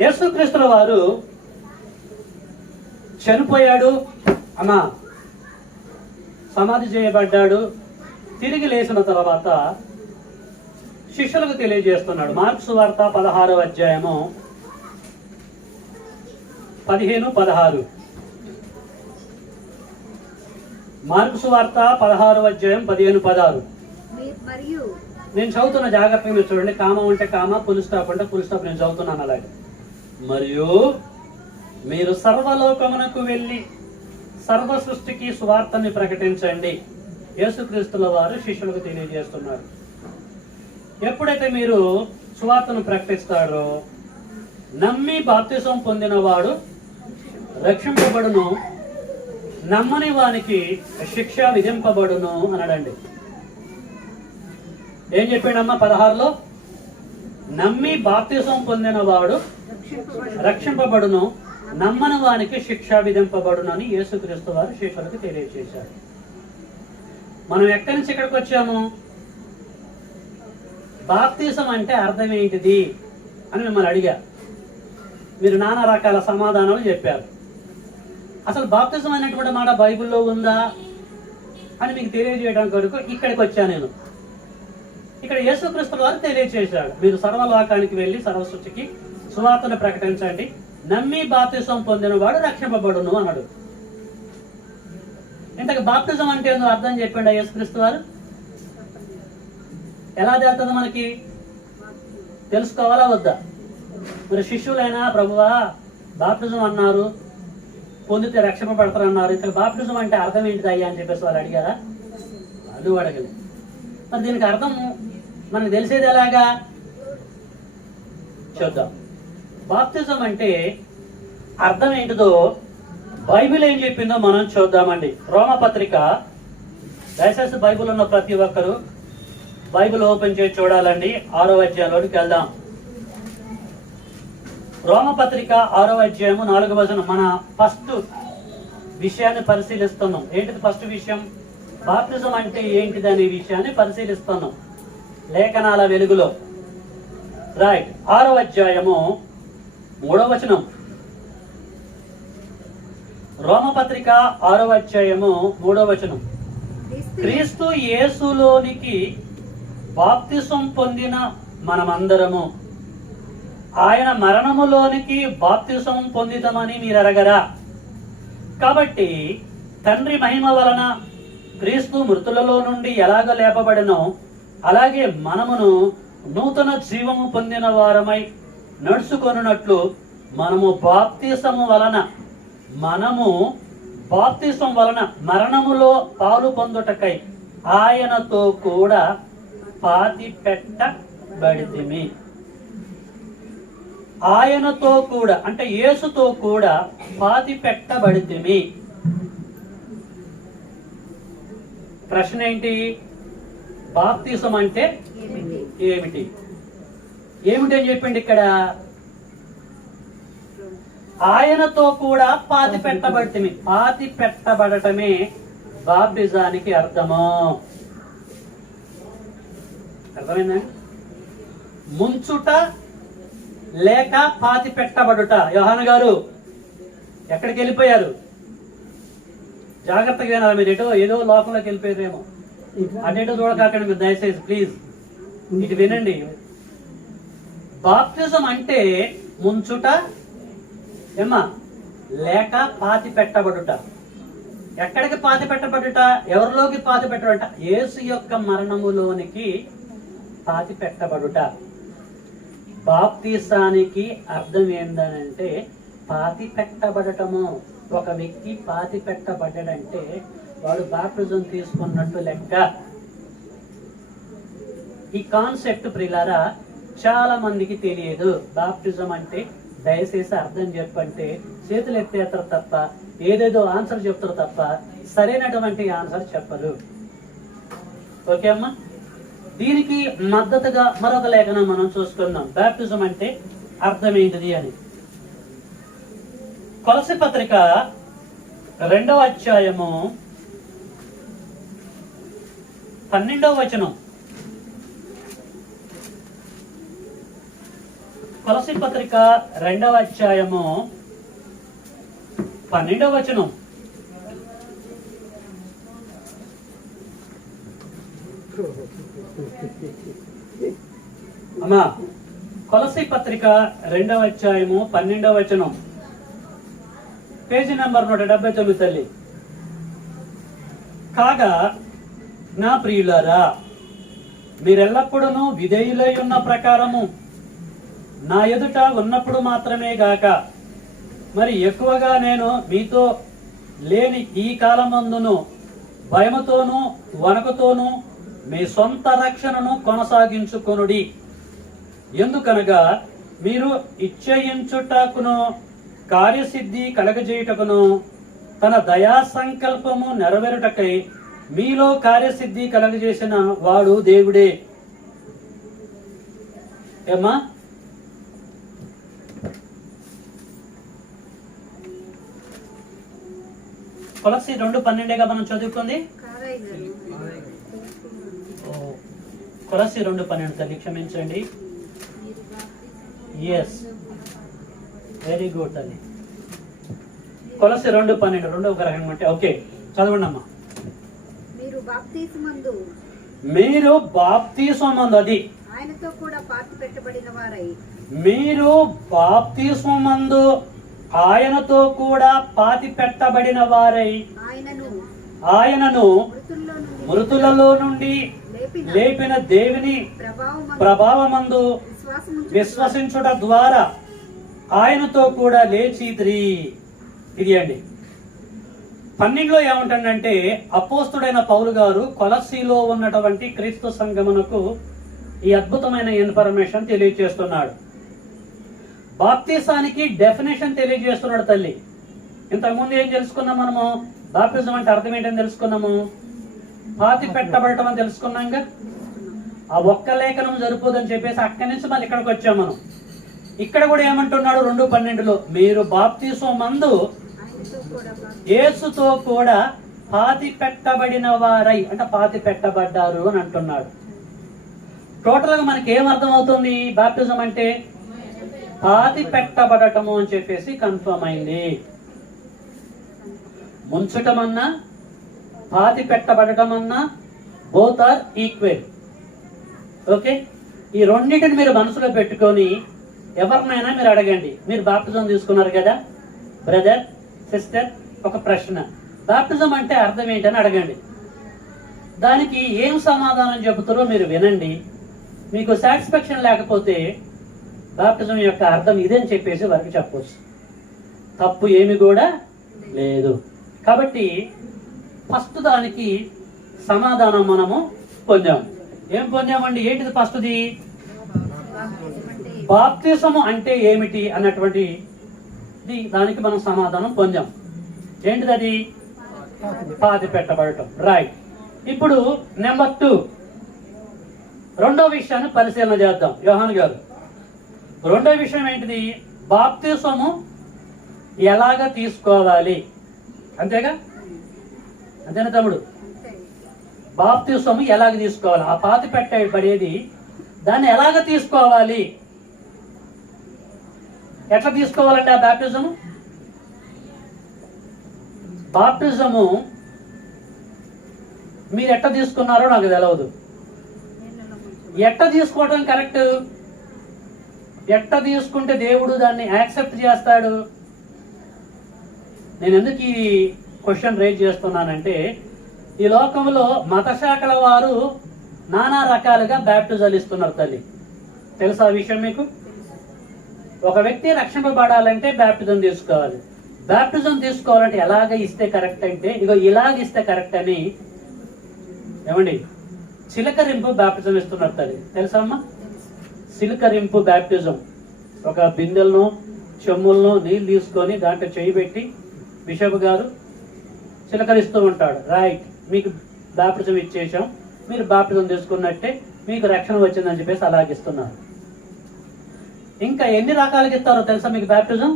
యేసుక్రీస్తుల వారు చనిపోయాడు, సమాధి చేయబడ్డాడు, తిరిగి లేచిన తర్వాత శిష్యులకు తెలియజేస్తున్నాడు. మార్కు సువార్త 16వ అధ్యాయము 15-16. మార్కు సువార్త 16వ అధ్యాయం 15-16. నేను చదువుతున్న జాగ్రత్తగా మీరు చూడండి. కామా ఉంటే కామా, ఫుల్ స్టాప్ అంటే ఫుల్ స్టాప్. నేను చదువుతున్నాను అలాగే. మరియు మీరు సర్వలోకమునకు వెళ్ళి సర్వ సృష్టికి సువార్తని ప్రకటించండి. యేసుక్రీస్తుల వారు శిష్యులకు తెలియజేస్తున్నారు. ఎప్పుడైతే మీరు సువార్తను ప్రకటిస్తారో నమ్మి బాప్తిసం పొందినవాడు రక్షింపబడును, నమ్మని వానికి శిక్ష విధింపబడును అన్నాడండి. ఏం చెప్పాడమ్మా 16లో? నమ్మి బాప్తిసం పొందినవాడు రక్షింపబడును, నమ్మని వానికి శిక్ష విధింపబడును అని యేసుక్రీస్తు వారు శిష్యులకు తెలియజేశారు. మనం ఎక్కడి నుంచి ఇక్కడికి వచ్చాము? బాప్తిసం అంటే అర్థం ఏంటిది అని మిమ్మల్ని అడిగా. మీరు నానా రకాల సమాధానాలు చెప్పారు. అసలు బాప్తిసం అనేటువంటి మాట బైబిల్లో ఉందా అని మీకు తెలియజేయడానికి వరకు ఇక్కడికి వచ్చాను నేను. ఇక్కడ యేసుక్రీస్తు వారు తెలియజేశాడు, మీరు సర్వలోకానికి వెళ్ళి సర్వసృష్టికి సువార్తను ప్రకటించండి, నమ్మి బాప్తిసం పొందిన వాడు రక్షింపబడును అన్నాడు. ఇంతకు బాప్తిజం అంటే ఏందో అర్థం చెప్పండి యేసుక్రీస్తు వారు. ఎలా తెలుస్తుంది మనకి? తెలుసుకోవాలా వద్దా? మరి శిష్యులైనా ప్రభువా బాప్టిజం అన్నారు, పొందితే రక్షింపబడతారన్నారు, ఇక్కడ బాప్టిజం అంటే అర్థం ఏంటిది అయ్యా అని చెప్పేసి వాళ్ళు అడిగారా? వాళ్ళు అడగలేదు. మరి దీనికి అర్థం మనకు తెలిసేది ఎలాగా? చూద్దాం. బాప్తిజం అంటే అర్థం ఏంటిదో బైబిల్ ఏం చెప్పిందో మనం చూద్దామండి. రోమపత్రిక, దయచేసి బైబిల్ ఉన్న ప్రతి ఒక్కరు బైబిల్ ఓపెన్ చేసి చూడాలండి. 6వ అధ్యాయంలోకి వెళ్దాం. రోమపత్రిక 6వ అధ్యాయము 4వ వచనం. మన ఫస్ట్ విషయాన్ని పరిశీలిస్తున్నాం. ఏంటిది ఫస్ట్ విషయం? బాప్తిజం అంటే ఏంటిది అనే విషయాన్ని పరిశీలిస్తున్నాం లేఖనాల వెలుగులో. రైట్. 6వ అధ్యాయము 3వ వచనం. రోమపత్రిక 6వ అధ్యాయము 3వ వచనం. క్రీస్తు యేసులోనికి బాప్తిసం పొందిన మనమందరము ఆయన మరణములోనికి బాప్తిసం పొందితమని మీరు ఎరగరా? కాబట్టి తండ్రి మహిమ వలన క్రీస్తు మృతులలో నుండి ఎలాగ లేపబడినో అలాగే మనమును నూతన జీవము పొందిన వారమై నడుచుకొనున్నట్లు మనము బాప్తిసం వలన మరణములో పాలు పొందుటకై ఆయనతో కూడా పాతి పెట్టబడితిమి. ఆయనతో కూడా అంటే యేసుతో కూడా పాతి పెట్టబడితిమి. ప్రశ్న ఏంటి? బాప్తిసం అంటే ఏమిటి? ఏమిటి అని చెప్పండి. ఇక్కడ ఆయనతో కూడా పాతి పెట్టబడితిమి. పాతి పెట్టబడటమే బాప్తిజానికి అర్థము. అర్థమైందా? ముంచుట లేక పాతి పెట్టబడుట. యోహాను గారు ఎక్కడికి వెళ్ళిపోయారు? జాగ్రత్తగా వినాలి మీరు. ఏదో లోకంలోకి వెళ్ళిపోయారేమో. అటేటో చూడకాకండి మీరు దయచేసి ప్లీజ్. ఇటు వినండి. బాప్తిజం అంటే ముంచుట లేక పాతి పెట్టబడుట. ఎక్కడికి పాతి పెట్టబడుట? ఎవరిలోకి పాతి పెట్టబడుట? యేసు యొక్క మరణములోనికి పాతి పెట్టబడుట. బాప్తిసానికి అర్థం ఏంటంటే పాతి పెట్టబడటము. ఒక వ్యక్తి పాతి పెట్టబడ్డాడంటే వాడు బాప్టిజం తీసుకున్నట్టు లెక్క. ఈ కాన్సెప్ట్ ప్రియులారా చాలా మందికి తెలియదు. బాప్టిజం అంటే దయచేసి అర్థం చెప్పంటే చేతులు ఎత్తేస్తారు తప్ప, ఏదేదో ఆన్సర్ చెప్తారు తప్ప సరైనటువంటి ఆన్సర్ చెప్పరు. ఓకే అమ్మా? దీనికి మద్దతుగా మరొక లేఖనం మనం చూసుకుందాం. బాప్టిజం అంటే అర్థమేంటిది అని. కొలస్సీ పత్రిక 2వ అధ్యాయము 12వ వచనం. కొలస్సీ పత్రిక 2వ అధ్యాయము 12వ వచనం. అమ్మా, కొలస్సీ పత్రిక 2వ అధ్యాయము 12వ వచనం, పేజీ నంబర్ 179 తల్లి. కాగా నా ప్రియులారా, మీరెల్లప్పుడూ విధేయులై ఉన్న ప్రకారము నా ఎదుట ఉన్నప్పుడు మాత్రమే గాక, మరి ఎక్కువగా నేను మీతో లేని ఈ కాలమందును భయముతోనూ వణకుతోనూ మీ సొంత రక్షణను కొనసాగించుకొనుడి. ఎందుకనగా మీరు ఇచ్చయించుటకును కార్యసిద్ధి కలగజేయుటకును తన దయా సంకల్పము నెరవేరుటకై మీలో కార్యసిద్ధి కలగజేసిన వాడు దేవుడే. ఏమ్మా, కొలస్సీ 2:12 మనం చదువుకుంది. కొలస్సీ 2:12 తల్లి, క్షమించండి. ఎస్, వెరీ గుడ్ తల్లి. కొలస్సీ 2:12 రెండవ గ్రహం అంటే ఓకే, చదవండి అమ్మా. మీరు బాప్తిస్మమందు, అది ఆయనతో కూడా పాతి పెట్టబడిన వారై, మీరు బాప్తిస్మమందు ఆయనతో కూడా పాతి పెట్టబడిన వారై ఆయనను మృతులలో నుండి లేపిన దేవుని ప్రభావమందు విశ్వసించుట ద్వారా ఆయనతో కూడా లేచిద్రి. ఇది అండి 12లో ఏమంటాడంటే, అపోస్తుడైన పౌలు గారు కొలస్సీలో ఉన్నటువంటి క్రీస్తు సంఘమునకు ఈ అద్భుతమైన ఇన్ఫర్మేషన్ తెలియజేస్తున్నాడు. బాప్తిసానికి డెఫినేషన్ తెలియజేస్తున్నాడు తల్లి. ఇంతకుముందు ఏం తెలుసుకున్నాం మనము? బాప్తిజం అంటే అర్థం ఏంటని తెలుసుకున్నాము, పాతి పెట్టబడటం అని తెలుసుకున్నాంగా. ఆ ఒక్క లేఖనం సరిపోదని చెప్పేసి అక్కడి నుంచి మళ్ళీ ఇక్కడికి వచ్చాం మనం. ఇక్కడ కూడా ఏమంటున్నాడు 2:12లో, మీరు బాప్తిస్మమందు యేసుతో కూడా పాతి పెట్టబడిన వారై, అంటే పాతి పెట్టబడ్డారు అని అంటున్నాడు. టోటల్ గా మనకి ఏం అర్థం అవుతుంది? బాప్టిజం అంటే పాతి పెట్టబడటము అని చెప్పేసి కన్ఫర్మ్ అయింది. ముంచటమన్నా పాతి పెట్టబడటం అన్నా బోత్ ఆర్ ఈక్వల్. ఓకే, ఈ రెండింటిని మీరు మనసులో పెట్టుకొని ఎవరినైనా మీరు అడగండి, మీరు బాప్టిజం తీసుకున్నారు కదా బ్రదర్ సిస్టర్, ఒక ప్రశ్న, బాప్టిజం అంటే అర్థం ఏంటని అడగండి. దానికి ఏం సమాధానం చెబుతారో మీరు వినండి. మీకు సాటిస్ఫాక్షన్ లేకపోతే బాప్టిజం యొక్క అర్థం ఇదని చెప్పేసి వారికి చెప్పవచ్చు, తప్పు ఏమి కూడా లేదు. కాబట్టి ఫస్ట్ దానికి సమాధానం మనము పొందాము. ఏం పొందామండి? ఏంటిది ఫస్ట్ది? బాప్తిసము అంటే ఏమిటి అన్నటువంటి దానికి మనం సమాధానం పొందాం. ఏంటిది అది? పాతి పెట్టబడటం. రైట్. ఇప్పుడు నెంబర్ 2, రెండో విషయాన్ని పరిశీలన చేద్దాం. యోహాన్ గారు, రెండో విషయం ఏంటిది? బాప్తిసము ఎలాగ తీసుకోవాలి, అంతేగా? అంతేనా తమ్ముడు? బాప్తిసము ఎలాగ తీసుకోవాలి, ఆ పాతి పెట్టబడేది దాన్ని ఎలాగ తీసుకోవాలి, ఎట్లా తీసుకోవాలండి ఆ బాప్టిజము? బాప్టిజము మీరు ఎట్లా తీసుకున్నారో నాకు తెలియదు. ఎట్లా తీసుకోవడం కరెక్ట్? ఎట్లా తీసుకుంటే దేవుడు దాన్ని యాక్సెప్ట్ చేస్తాడు? నేను ఎందుకు ఈ క్వశ్చన్ రేజ్ చేస్తున్నానంటే, ఈ లోకంలో మత శాఖల వారు నానా రకాలుగా బ్యాప్టిజాలు ఇస్తున్నారు తల్లి. తెలుసా ఆ విషయం మీకు? ఒక వ్యక్తి రక్షింపబడాలంటే బ్యాప్టిజం తీసుకోవాలి. బ్యాప్టిజం తీసుకోవాలంటే ఎలాగ ఇస్తే కరెక్ట్ అంటే, ఇగో ఇలాగ ఇస్తే కరెక్ట్ అని ఏమండి చిలకరింపు బ్యాప్టిజం ఇస్తున్నారు తల్లి. తెలుసా అమ్మా? చిలకరింపు బ్యాప్టిజం. ఒక బిందెలను చెమ్ములను నీళ్ళు తీసుకొని దాంట్లో చేయి పెట్టి బిషప్ గారు చిలకరిస్తూ ఉంటాడు. రైట్, మీకు బాప్టిజం ఇచ్చేసాం, మీరు బాప్టిజం తీసుకున్నట్టే మీకు రక్షణ వచ్చిందని చెప్పేసి అలాగిస్తున్నారు. ఇంకా ఎన్ని రకాలుగా ఇస్తారో తెలుసా మీకు బాప్టిజం?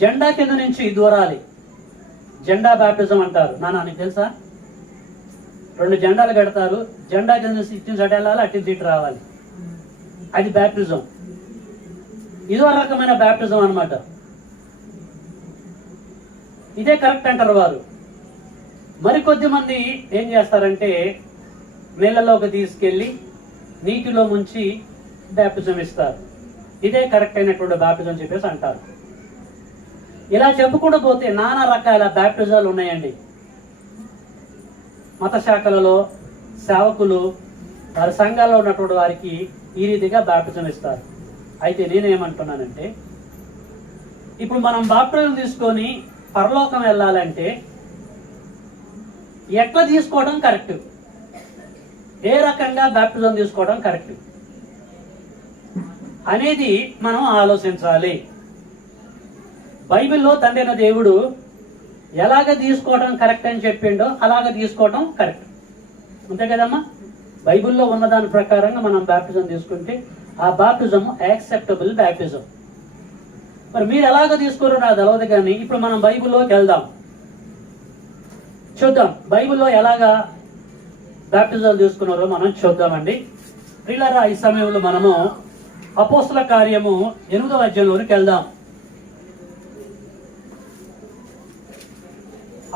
జెండా కింద నుంచి దూరాలి, జెండా బాప్టిజం అంటారు. నాన్న నీకు తెలుసా? 2 జెండాలు కడతారు, జెండా కింద నుంచి ఇటు వెళ్ళాలి, అటు ఇటు రావాలి. అది బ్యాప్టిజం. ఇదో రకమైన బ్యాప్టిజం అన్నమాట. ఇదే కరెక్ట్ అంటారు వారు. మరికొద్ది మంది ఏం చేస్తారంటే నీళ్ళలోకి తీసుకెళ్ళి నీటిలో ముంచి బ్యాప్టిజం ఇస్తారు. ఇదే కరెక్ట్ అయినటువంటి బ్యాప్టిజం చెప్పేసి అంటారు. ఇలా చెప్పుకుంటూ పోతే నానా రకాల బ్యాప్టిజాలు ఉన్నాయండి. మత శాఖలలో సేవకులు వారి సంఘాల్లో ఉన్నటువంటి వారికి ఈ రీతిగా బ్యాప్టిజం ఇస్తారు. అయితే నేనేమంటున్నానంటే, ఇప్పుడు మనం బాప్టిజం తీసుకొని పరలోకం వెళ్ళాలంటే ఎట్లా తీసుకోవడం కరెక్ట్, ఏ రకంగా బ్యాప్టిజం తీసుకోవడం కరెక్ట్ అనేది మనం ఆలోచించాలి. బైబిల్లో తండ్రి అయిన దేవుడు ఎలాగ తీసుకోవడం కరెక్ట్ అని చెప్పిండో అలాగ తీసుకోవడం కరెక్ట్, అంతే కదమ్మా. బైబిల్లో ఉన్న దాని ప్రకారంగా మనం బ్యాప్టిజం తీసుకుంటే ఆ బ్యాప్టిజం యాక్సెప్టబుల్ బ్యాప్టిజం. మరి మీరు ఎలాగ తీసుకోరో నాకు తెలవదు, కానీ ఇప్పుడు మనం బైబిల్లోకి వెళ్దాం, చూద్దాం బైబిల్లో ఎలాగా బ్యాప్టిజాలు తీసుకున్నారో మనం చూద్దామండి. ప్రియులారా, ఈ సమయంలో మనము అపోస్తల కార్యము 8వ అధ్యాయంలోనికి వెళ్దాం.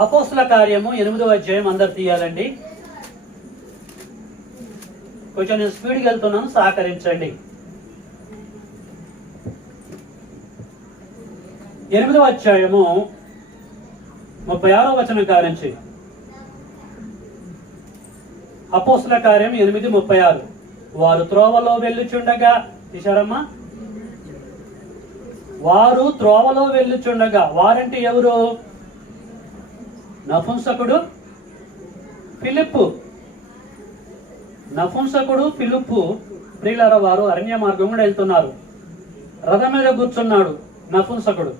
అపోస్తల కార్యము 8వ అధ్యాయం అందరు తీయాలండి. కొంచెం నేను స్పీడ్కి వెళ్తున్నాను, సహకరించండి. 8వ అధ్యాయము 36వ వచనం కారించి. అపోస్తల కార్యం 8:36. వారు త్రోవలో వెళ్ళుచుండగా, తీశారమ్మా, వారు త్రోవలో వెళ్ళుచుండగా, వారంటే ఎవరు? నపుంసకుడు ఫిలిప్పు. నపుంసకుడు ఫిలిప్పు ప్రియులారా, వారు అరణ్య మార్గం కూడా వెళ్తున్నారు. రథం మీద కూర్చున్నాడు నపుంసకుడు.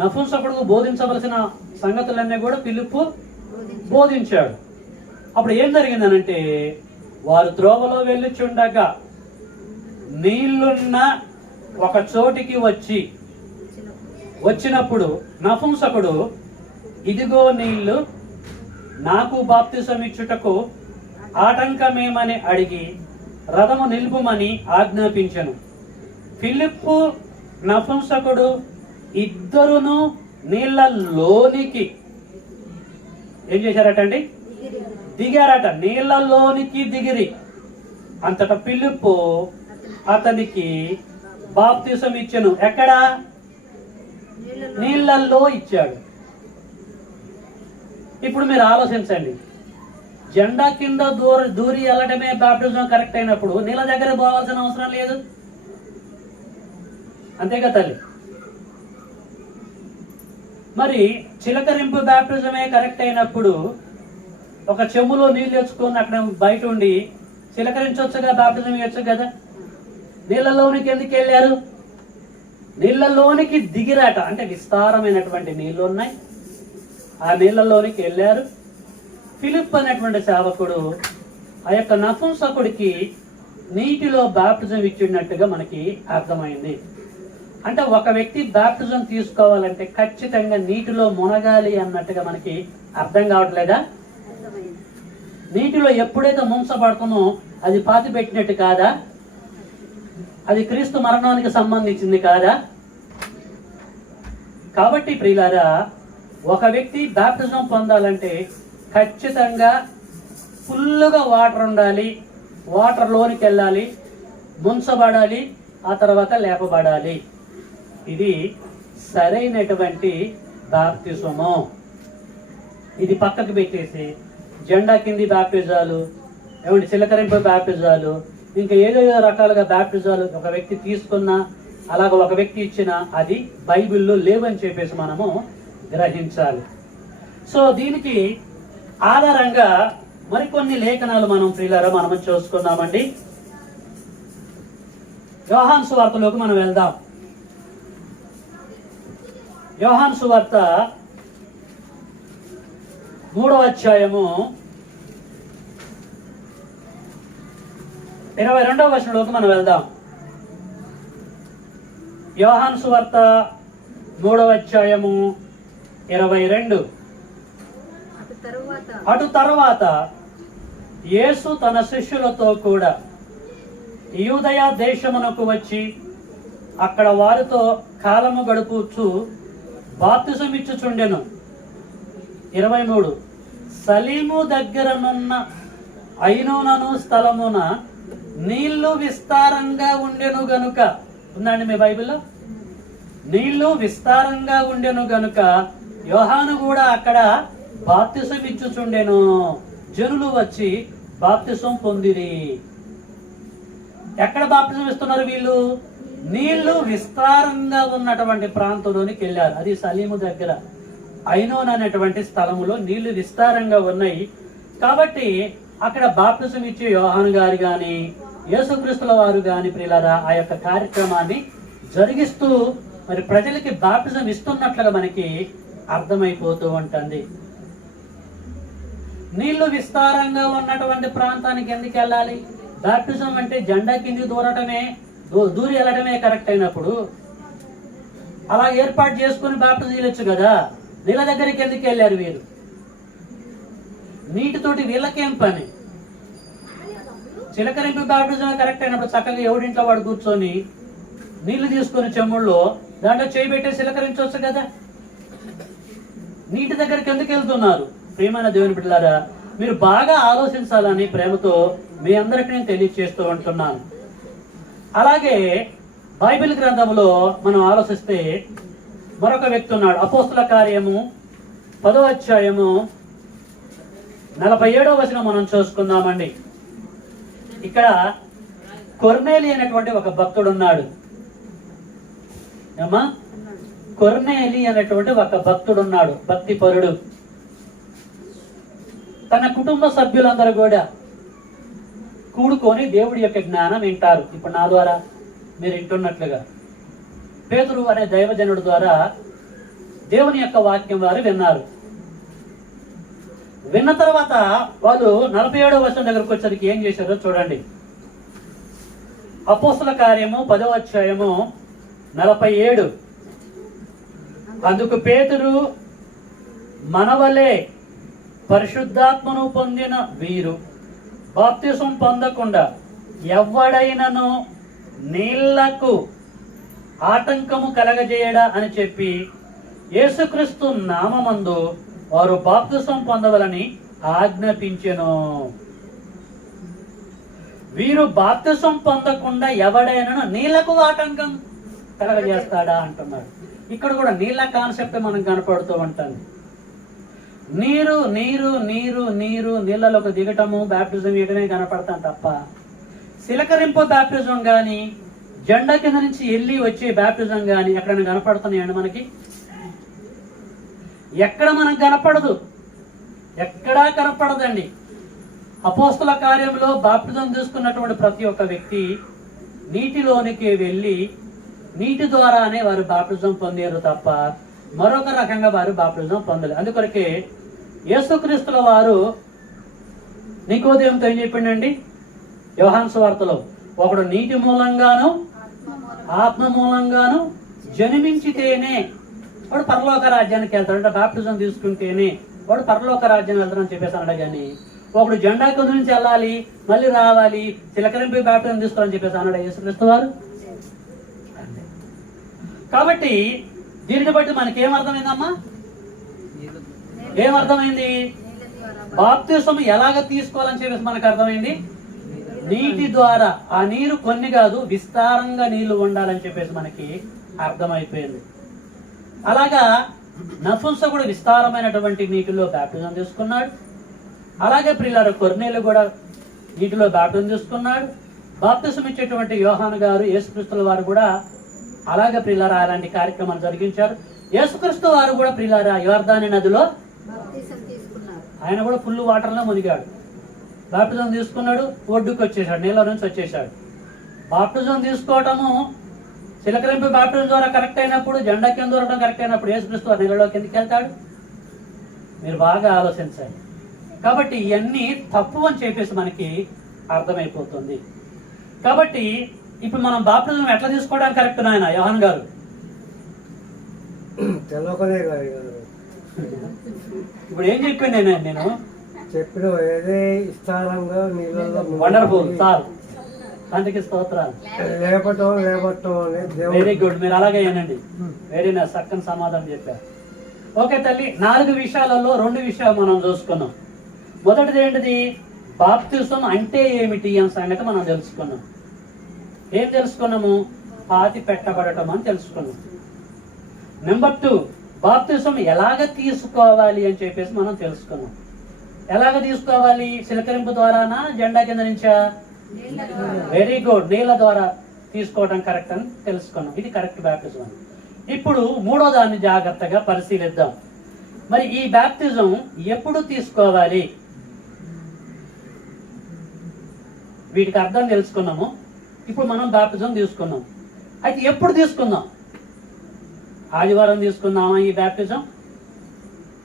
నపుంసకుడు బోధించవలసిన సంగతులన్నీ కూడా ఫిలిప్పు బోధించాడు. అప్పుడు ఏం జరిగిందనంటే, వారు త్రోవలో వెళ్ళుచుండగా నీళ్లున్న ఒక చోటికి వచ్చినప్పుడు నపుంసకుడు, ఇదిగో నీళ్లు, నాకు బాప్తిసం ఇచ్చుటకు ఆటంకమేమని అడిగి రథము నిలుపుమని ఆజ్ఞాపించెను. ఫిలిప్పు నపుంసకుడు ఇద్దరును నీళ్లలోనికి ఏం చేశారటండి? దిగారట. నీళ్లలోనికి దిగిరి. అంతటా ఫిలిప్పు అతనికి బాప్తిసం ఇచ్చెను. ఎక్కడ? నీళ్లలో ఇచ్చాడు. ఇప్పుడు మీరు ఆలోచించండి, జెండా కింద దూరి వెళ్ళటమే బాప్టిజం కరెక్ట్ అయినప్పుడు నీళ్ళ దగ్గర పోవాల్సిన అవసరం లేదు, అంతేగా తల్లి? మరి చిలకరింపు బాప్టిజమే కరెక్ట్ అయినప్పుడు ఒక చెంబులో నీళ్ళు తెచ్చుకొని అక్కడ బయట ఉండి చిలకరించవచ్చుగా, బాప్టిజం ఇవ్వచ్చు కదా. నీళ్ళలోనికి ఎందుకు వెళ్ళారు? నీళ్ళలోనికి దిగిరాట. అంటే విస్తారమైనటువంటి నీళ్లు ఉన్నాయి, ఆ నీళ్ళలోనికి వెళ్ళారు. ఫిలిప్ అనేటువంటి సేవకుడు ఆ యొక్క నపుంసకుడికి నీటిలో బాప్టిజం ఇచ్చినట్టుగా మనకి అర్థమైంది. అంటే ఒక వ్యక్తి బాప్టిజం తీసుకోవాలంటే ఖచ్చితంగా నీటిలో మునగాలి అన్నట్టుగా మనకి అర్థం కావట్లేదా? నీటిలో ఎప్పుడైతే ముంచబడుతుందో అది పాతి పెట్టినట్టు కాదా? అది క్రీస్తు మరణానికి సంబంధించింది కాదా? కాబట్టి ప్రియులారా, ఒక వ్యక్తి బాప్టిజం పొందాలంటే ఖచ్చితంగా ఫుల్లుగా వాటర్ ఉండాలి, వాటర్లోనికి వెళ్ళాలి, ముంచబడాలి, ఆ తర్వాత లేపబడాలి. ఇది సరైనటువంటి బాప్తిజము. ఇది పక్కకు పెట్టేసి జెండా కింది బాప్టిజాలు, ఏమంటే చిలకరింపు బాప్టిజాలు, ఇంకా ఏదేదో రకాలుగా బాప్టిజాలు ఒక వ్యక్తి తీసుకున్నా, అలాగ ఒక వ్యక్తి ఇచ్చినా అది బైబిల్లో లేవని చెప్పేసి మనము గ్రహించాలి. సో దీనికి ఆధారంగా మరికొన్ని లేఖనాలు మనం ప్రియులారా మనము చూసుకుందామండి. యోహాను సువార్తలోకి మనం వెళ్దాం. యోహాను సువార్త 3వ అధ్యాయము 22వ వచనంలోకి మనం వెళ్దాం. యోహాను సువార్త 3వ అధ్యాయము 22. అటు తరువాత యేసు తన శిష్యులతో కూడా యూదయ దేశమునకు వచ్చి అక్కడ వారితో కాలము గడుపుచు బాప్తిసం ఇచ్చుచుండెను. 23 సలీము దగ్గరనున్న ఐనోనను స్థలమున నీళ్లు విస్తారంగా ఉండెను గనుక, ఉందండి మీ బైబిల్లో, నీళ్లు విస్తారంగా ఉండెను గనుక యోహాను కూడా అక్కడ బాప్తిసం ఇచ్చుచుండెను. జనులు వచ్చి బాప్తిసం పొందిరి. ఎక్కడ బాప్తిసం ఇస్తున్నారు వీళ్ళు? నీళ్లు విస్తారంగా ఉన్నటువంటి ప్రాంతంలోనికి వెళ్ళారు. అది సలీము దగ్గర ఐనోన్ అనేటువంటి స్థలములో నీళ్లు విస్తారంగా ఉన్నాయి. కాబట్టి అక్కడ బాప్తిసం ఇచ్చే యోహాను గారు గాని యేసుక్రీస్తుల వారు గాని ప్రియులారా ఆ యొక్క కార్యక్రమాన్ని జరిగిస్తూ మరి ప్రజలకి బాప్తిసం ఇస్తున్నట్లుగా మనకి అర్థమైపోతూ ఉంటుంది. నీళ్లు విస్తారంగా ఉన్నటువంటి ప్రాంతానికి ఎందుకు వెళ్ళాలి? బాప్తిజం అంటే జెండా కింది దూరి వెళ్ళడమే కరెక్ట్ అయినప్పుడు అలా ఏర్పాటు చేసుకుని బాప్తిజం చేయొచ్చు కదా. నీళ్ళ దగ్గరికి ఎందుకు వెళ్ళారు వీరు? నీటితోటి వీళ్ళకేం పని? చిలకరింపు బాప్టిజం కరెక్ట్ అయినప్పుడు చక్కగా ఎవడింట్లో వాడు కూర్చొని నీళ్లు తీసుకొని చెమ్ముళ్ళు దాంట్లో చేయబెట్టే చిలకరించవచ్చు కదా. నీటి దగ్గరికి ఎందుకు వెళ్తున్నారు? ప్రియమైన దేవుని బిడ్డలారా, మీరు బాగా ఆలోచించాలని ప్రేమతో మీ అందరికీ నేను తెలియజేస్తూ ఉంటున్నాను. అలాగే బైబిల్ గ్రంథంలో మనం ఆలోచిస్తే మరొక వ్యక్తి ఉన్నాడు. అపోస్తుల కార్యము 10వ అధ్యాయము 47వ వచనం మనం చూసుకుందామండి. ఇక్కడ కొర్నేలి అనేటువంటి ఒక భక్తుడు ఉన్నాడు. ఏమా? కొర్నేలి అనేటువంటి ఒక భక్తుడు ఉన్నాడు, భక్తి పరుడు. తన కుటుంబ సభ్యులందరూ కూడా కూడుకొని దేవుడి యొక్క జ్ఞానం వింటారు. ఇప్పుడు నా ద్వారా మీరు వింటున్నట్లుగా పేతురు అనే దైవజనుడు ద్వారా దేవుని యొక్క వాక్యం వారు విన్నారు. విన్న తర్వాత వాళ్ళు 47వ వచనం దగ్గరకు వచ్చేసరికి ఏం చేశారో చూడండి. అపోస్తుల కార్యము 10వ అధ్యాయము 47. అందుకు పేతురు, మనవలే పరిశుద్ధాత్మను పొందిన వీరు బాప్తిసం పొందకుండా ఎవడైనను నీళ్లకు ఆటంకము కలగజేయడా అని చెప్పి యేసుక్రీస్తు నామమందు వారు బాప్తిసం పొందవలని ఆజ్ఞాపించెను. వీరు బాప్తిసం పొందకుండా ఎవడైనా నీళ్లకు ఆటంకం కలగజేస్తాడా అంటున్నాడు. ఇక్కడ కూడా నీళ్ళ కాన్సెప్ట్ మనం కనపడుతూ ఉంటుంది. నీరు నీరు నీరు నీరు నీళ్ళలోకి దిగటము బాప్టిజం ఇయడమే కనపడతాం తప్ప సిలకరింపు బాప్టిజం కానీ జెండా కింద నుంచి వెళ్ళి వచ్చే బాప్టిజం కానీ ఎక్కడైనా కనపడుతున్నాయండి మనకి? ఎక్కడ మనకు కనపడదు, ఎక్కడా కనపడదండి. అపోస్తుల కార్యంలో బాప్టిజం తీసుకున్నటువంటి ప్రతి ఒక్క వ్యక్తి నీటిలోనికి వెళ్ళి నీటి ద్వారానే వారు బాప్టిజం పొందారు తప్ప మరొక రకంగా వారు బాప్టిజం పొందలేదు. అందుకొరకే యేసుక్రీస్తుల వారు నికోదేముతో ఏం చెప్పిండండి యోహాను సువార్తలో? ఒకడు నీటి మూలంగాను ఆత్మ మూలంగాను జన్మించితేనే వాడు పరలోక రాజ్యానికి వెళ్తాడు. అంటే బాప్టిజం తీసుకుంటేనే వాడు పరలోక రాజ్యానికి వెళ్తాడని చెప్పేసి అన్నాడు. కానీ ఒకడు జెండా కింద నుంచి వెళ్ళాలి మళ్ళీ రావాలి చిలకరింపి బాప్టిజం తీసుకోవాలని చెప్పేసి అన్నాడు యేసుక్రీస్తు వారు. కాబట్టి దీనిని బట్టి మనకి ఏమర్థమైందమ్మా? ఏమర్థమైంది? బాప్తిసం ఎలాగ తీసుకోవాలని చెప్పేసి మనకు అర్థమైంది. నీటి ద్వారా, ఆ నీరు కొన్ని కాదు విస్తారంగా నీళ్లు ఉండాలని చెప్పేసి మనకి అర్థమైపోయింది. అలాగా నఫున్స కూడా విస్తారమైనటువంటి నీటిలో బాప్టిజం తీసుకున్నాడు. అలాగే ప్రియులారా కొర్నేలు కూడా నీటిలో బాప్టిజం తీసుకున్నాడు. బాప్తిసం ఇచ్చేటువంటి యోహాను గారు యేసుక్రీస్తుల వారు కూడా అలాగే ప్రియులారా అలాంటి కార్యక్రమాలు జరిగించారు. యేసుక్రీస్తు వారు కూడా ప్రియులారా యోర్దాను నదిలో ఆయన కూడా ఫుల్ వాటర్లో మునిగాడు. బాప్టిజం తీసుకున్నాడు, ఒడ్డుకు వచ్చేసాడు, నీళ్ళ నుంచి వచ్చేసాడు. బాప్టిజం తీసుకోవటము చిలకరింపు బాప్టిజం ద్వారా కరెక్ట్ అయినప్పుడు, జెండా కింద దూరటం కరెక్ట్ అయినప్పుడు యేసుక్రీస్తు వారు నీళ్ళలో కిందకి వెళ్తాడు. మీరు బాగా ఆలోచించాలి. కాబట్టి ఇవన్నీ తప్పు అని చెప్పేసి మనకి అర్థమైపోతుంది. కాబట్టి ఇప్పుడు మనం బాప్టిజం ఎట్లా తీసుకోవడానికి కరెక్ట్ నాయన యోహాన్ గారు? ఇప్పుడు ఏం చెప్పాను నేను చెప్పిన ఏదే విస్తారంగా నీళ్ళలో వండర్ఫుల్ సార్ తండ్రికి స్తోత్రాలు. లేపటం అని దేవుడు. వెరీ గుడ్, మీరు అలాగే ఏనండి. వెరీ నైస్, చక్కని సమాధానం చెప్పారు. ఓకే తల్లి, 4 విషయాలలో 2 విషయాలు మనం చూసుకున్నాం. మొదటిది ఏంటిది? బాప్తిసం అంటే ఏమిటి అనే సంగతి మనం తెలుసుకున్నాం. ఏం తెలుసుకున్నాము? పాతి పెట్టబడటం అని తెలుసుకున్నాం. నెంబర్ 2, బాప్తిసం ఎలాగ తీసుకోవాలి అని చెప్పేసి మనం తెలుసుకున్నాం. ఎలాగ తీసుకోవాలి? చిలకరింపు ద్వారానా, జెండా కింద నుంచా? వెరీ గుడ్, నీళ్ళ ద్వారా తీసుకోవడం కరెక్ట్ అని తెలుసుకున్నాం. ఇది కరెక్ట్ బాప్తిజం అని. ఇప్పుడు 3వ దాన్ని జాగ్రత్తగా పరిశీలిద్దాం. మరి ఈ బాప్తిజం ఎప్పుడు తీసుకోవాలి? వీటికి అర్థం తెలుసుకున్నాము. ఇప్పుడు మనం బాప్తిజం తీసుకున్నాం. అయితే ఎప్పుడు తీసుకుందాం? ఆదివారం తీసుకుందామా ఈ బాప్తిజం?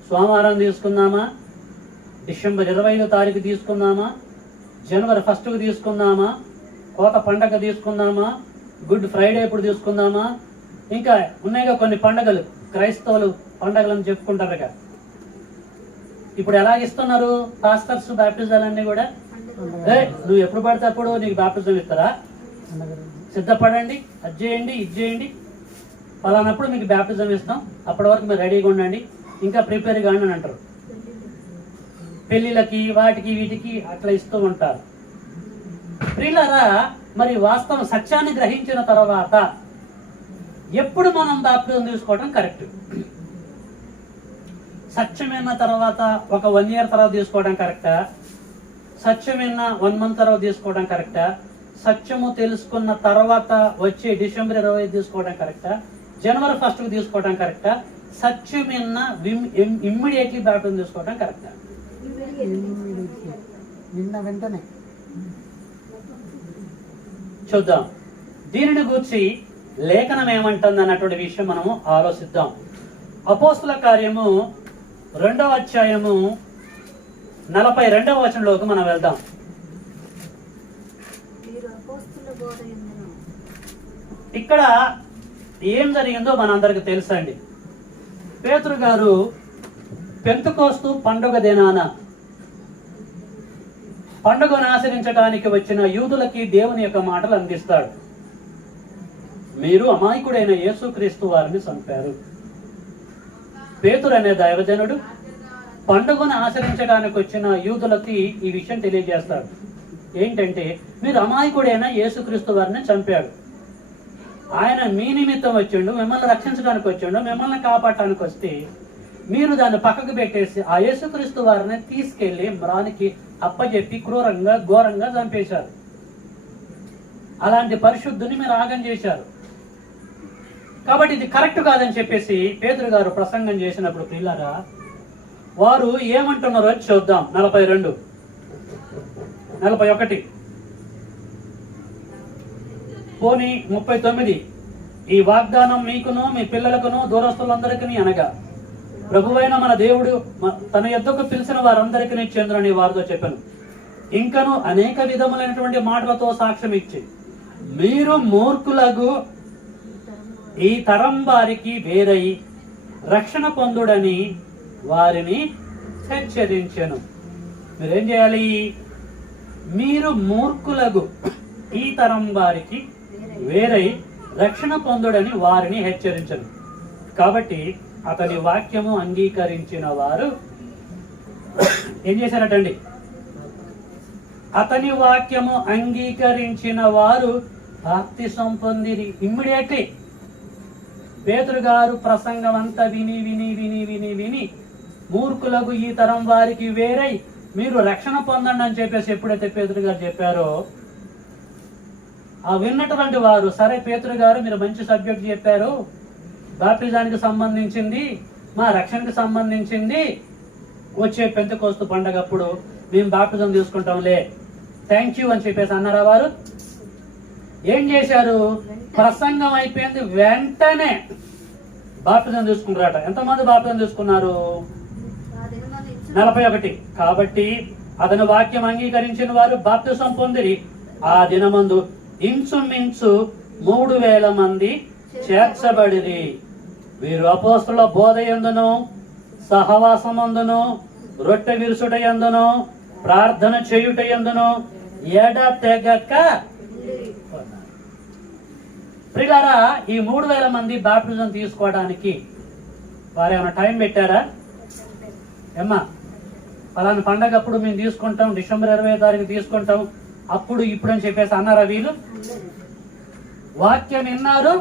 సోమవారం తీసుకుందామా? డిసెంబర్ 25వ తారీఖు తీసుకుందామా? జనవరి 1కు తీసుకుందామా? కోత పండగ తీసుకుందామా? గుడ్ ఫ్రైడే ఎప్పుడు తీసుకుందామా? ఇంకా ఉన్నాయిగా కొన్ని పండగలు, క్రైస్తవులు పండగలను చెప్పుకుంటారుగా. ఇప్పుడు ఎలాగిస్తున్నారు పాస్టర్స్ బాప్టిజాలన్నీ కూడా? నువ్వు ఎప్పుడు పడితే అప్పుడు నీకు బాప్టిజం ఇస్తారా? సిద్ధపడండి, అది చేయండి, ఇది చేయండి, పలానప్పుడు మీకు బాప్టిజం ఇస్తాం, అప్పటి వరకు మీరు రెడీగా ఉండండి, ఇంకా ప్రిపేర్ కాండి అని అంటారు. పెళ్ళిళ్ళకి వాటికి వీటికి అట్లా ఇస్తూ ఉంటారు. ప్రియులారా, మరి వాస్తవం సత్యాన్ని గ్రహించిన తర్వాత ఎప్పుడు మనం బాప్టిజం తీసుకోవడం కరెక్ట్? సత్యమైన తర్వాత ఒక 1 year తర్వాత తీసుకోవడం కరెక్టా? సత్యమైన 1 month తర్వాత తీసుకోవడం కరెక్టా? సత్యము తెలుసుకున్న తర్వాత వచ్చే డిసెంబర్ 25 తీసుకోవడం కరెక్టా? జనవరి 1కు తీసుకోవడం కరెక్టా? సత్యమైన ఇమ్మీడియట్లీ బాప్టిజం తీసుకోవడం కరెక్టా? వెంటనే చూద్దాం. దీనిని గూర్చి లేఖనం ఏమంటుంది అన్నటువంటి విషయం మనము ఆలోచిద్దాం. అపోస్తుల కార్యము 2వ అధ్యాయము 42వ వచనంలోకి మనం వెళ్దాం. ఇక్కడ ఏం జరిగిందో మనందరికి తెలుసండి. పేతురు గారు పెంతెకోస్తు పండుగ దినాన పండుగను ఆచరించడానికి వచ్చిన యూదులకి దేవుని యొక్క మాటలు అందిస్తాడు. మీరు అమాయకుడైన యేసుక్రీస్తు వారిని చంపారు. పేతురు అనే దైవజనుడు పండుగను ఆచరించడానికి వచ్చిన యూదులకి ఈ విషయం తెలియజేస్తాడు. ఏంటంటే, మీరు అమాయకుడైన యేసుక్రీస్తు వారిని చంపాడు. ఆయన మీ నిమిత్తం వచ్చిండు, మిమ్మల్ని రక్షించడానికి వచ్చిండు, మిమ్మల్ని కాపాడటానికి వస్తే మీరు దాన్ని పక్కకు పెట్టేసి ఆ యేసుక్రీస్తు వారిని తీసుకెళ్లి మ్రానికి అప్పచెప్పి క్రూరంగా ఘోరంగా చంపేశారు. అలాంటి పరిశుద్ధుని మీరు ఆగం చేశారు. కాబట్టి ఇది కరెక్ట్ కాదని చెప్పేసి పేతురు గారు ప్రసంగం చేసినప్పుడు పిల్లరా వారు ఏమంటున్నారో చూద్దాం. 42, 41 పోనీ 39. ఈ వాగ్దానం మీకును మీ పిల్లలకును దూరస్తులందరికీ అనగా ప్రభువైన మన దేవుడు తన యొద్దకు పిలిచిన వారందరికీ చెందునని వారితో చెప్పాను. ఇంకను అనేక విధములైనటువంటి మాటలతో సాక్ష్యం ఇచ్చి మీరు మూర్ఖులకు ఈ తరం వారికి వేరై రక్షణ పొందుడని వారిని హెచ్చరించెను. మీరేం చేయాలి? మీరు మూర్ఖులకు ఈ తరం వారికి వేరై రక్షణ పొందుడని వారిని హెచ్చరించను. కాబట్టి అతని వాక్యము అంగీకరించిన వారు ఏం చేశారటండి? అతని వాక్యము అంగీకరించిన వారు బాప్తిసం పొందిరి. ఇమ్మీడియట్లీ పేతురు గారు ప్రసంగం అంతా విని విని విని విని విని మూర్ఖులకు ఈ తరం వారికి వేరై మీరు రక్షణ పొందండి అని చెప్పేసి ఎప్పుడైతే పేతురు గారు చెప్పారో ఆ విన్నటువంటి వారు, సరే పేతురు గారు మీరు మంచి సబ్జెక్ట్ చెప్పారు, బాప్టిజానికి సంబంధించింది, మా రక్షణకి సంబంధించింది, వచ్చే పెంతెకోస్తు పండగప్పుడు మేము బాప్టిజం తీసుకుంటాంలే, థ్యాంక్ యూ అని చెప్పేసి అన్నారా వారు? ఏం చేశారు? ప్రసంగం అయిపోయింది వెంటనే బాప్టిజం తీసుకున్నారట. ఎంతమంది బాప్టిజం తీసుకున్నారు? 41. కాబట్టి అతని వాక్యం అంగీకరించిన వారు బాప్తిసం పొందిరి. ఆ దినమందు ఇంచుమించు 3000 మంది చేర్చబడిరి. వీరు అపోస్తుల బోధ యందును సహవాసమందును రొట్టె విరుసుట యందును ప్రార్థన చేయుట యందును ఎడతెగక ప్రియులారా, ఈ 3000 మంది బాప్టిజం తీసుకోవడానికి వారు ఏమైనా టైం పెట్టారా? ఏమ్మా, పలానా పండగ అప్పుడు మేము తీసుకుంటాం, డిసెంబర్ 20వ తారీఖు తీసుకుంటాం, అప్పుడు ఇప్పుడు అని చెప్పేసి అన్నారా వీళ్ళు? వాక్యం విన్నారు,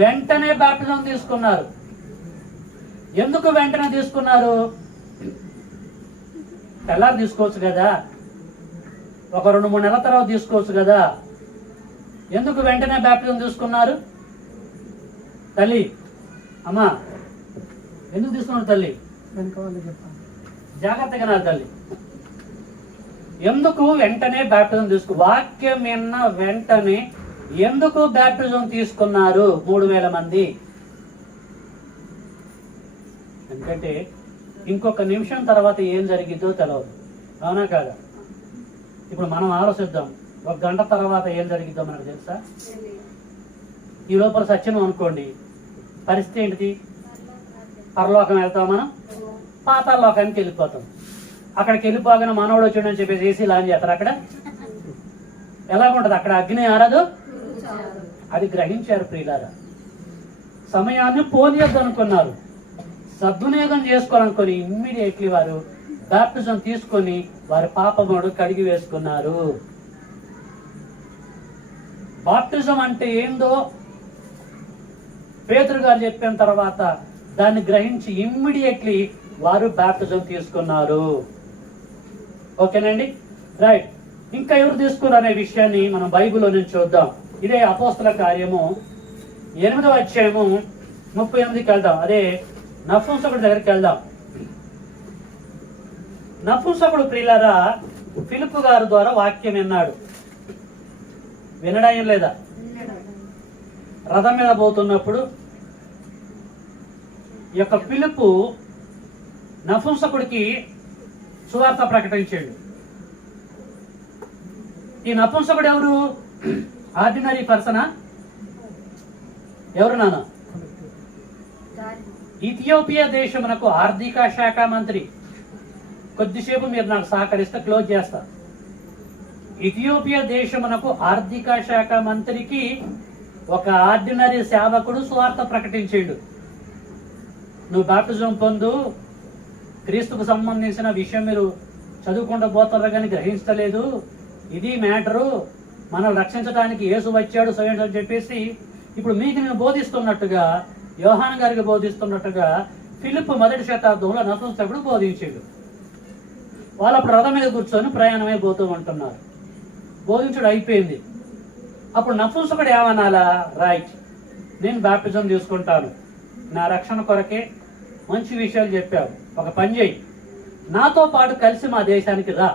వెంటనే బాప్టిజం తీసుకున్నారు. ఎందుకు వెంటనే తీసుకున్నారు? తెల్లారి తీసుకోవచ్చు కదా, ఒక 2-3 నెలల తర్వాత తీసుకోవచ్చు కదా. ఎందుకు వెంటనే బాప్టిజం తీసుకున్నారు? తల్లి, అమ్మా, ఎందుకు తీసుకున్నారు తల్లి? వెనుక వాళ్ళు చెప్పాలి. జాగ్రత్తగా నా తల్లి. ఎందుకు వెంటనే బాప్టిజం వాక్యం విన్న వెంటనే ఎందుకు బాప్టిజం తీసుకున్నారు 3000 మంది? ఎందుకంటే ఇంకొక నిమిషం తర్వాత ఏం జరిగిద్దో తెలియదు, అవునా కాదా? ఇప్పుడు మనం ఆలోచిద్దాం, 1 గంట తర్వాత ఏం జరిగిద్దో మనకు తెలుసా? ఈ లోపల సత్యం అనుకోండి, పరిస్థితి ఏంటిది? పరలోకం వెళ్తాం, మనం పాతాళలోకానికి వెళ్ళిపోతాం. అక్కడికి వెళ్ళిపోగానే మనోడు వచ్చాడని చెప్పేసి ఏసీ లాంచ్ చేస్తారు. అక్కడ ఎలాగుంటది? అక్కడ అగ్ని ఆరదు. అది గ్రహించారు ప్రియులారా. సమయాన్ని పోనీయద్దు అనుకున్నారు, సద్వినియోగం చేసుకోవాలనుకొని ఇమ్మీడియట్లీ వారు బాప్టిజం తీసుకొని వారి పాపముడు కడిగి వేసుకున్నారు. బాప్టిజం అంటే ఏందో పేతురు గారు చెప్పిన తర్వాత దాన్ని గ్రహించి ఇమ్మీడియట్లీ వారు బాప్టిజం తీసుకున్నారు. ఓకేనండి, రైట్. ఇంకా ఎవరు తీసుకున్నారు అనే విషయాన్ని మనం బైబిల్లో నుంచి చూద్దాం. ఇదే అపోస్తల కార్యము 8వ అధ్యాయము 38కి వెళ్దాం. అదే నపుంసకుడి దగ్గరికి వెళ్దాం. నపుంసకుడు ప్రియులారా ఫిలిప్పు గారి ద్వారా వాక్యం విన్నాడు. వినడం లేదా? రథం మీద పోతున్నప్పుడు ఈ యొక్క ఫిలిప్పు నపుంసకుడికి సువార్త ప్రకటించాడు. ఈ నపుంసకుడు ఎవరు? ఆర్డినరీ పర్సనా? ఎవరు నాన్న? ఇథియోపియా దేశమునకు ఆర్థిక శాఖ మంత్రి. కొద్దిసేపు మీరు నాకు సహకరిస్తే క్లోజ్ చేస్తా. ఇథియోపియా దేశమునకు ఆర్థిక శాఖ మంత్రికి ఒక ఆర్డినరీ సేవకుడు సువార్త ప్రకటించాడు. నువ్వు బాప్టిజం పొందు, క్రీస్తుకు సంబంధించిన విషయం మీరు చదువుకుంటూ పోతారు కానీ గ్రహించలేదు, ఇది మ్యాటరు, మనల్ని రక్షించడానికి యేసు వచ్చాడు స్వయం అని చెప్పేసి ఇప్పుడు మీకు నేను బోధిస్తున్నట్టుగా, యోహాను గారికి బోధిస్తున్నట్టుగా ఫిలిప్పు 1వ శతాబ్దంలో నపుంసకుడు బోధించాడు. వాళ్ళు అప్పుడు రథం మీద కూర్చొని ప్రయాణమే పోతూ ఉంటున్నారు. బోధించడం అయిపోయింది. అప్పుడు నపుంసకుడు ఏమనాలా? రైట్, నేను బాప్టిజం తీసుకుంటాను, నా రక్షణ కొరకే మంచి విషయాలు చెప్పావు, ఒక పని చేయి, నాతో పాటు కలిసి మా దేశానికి రా,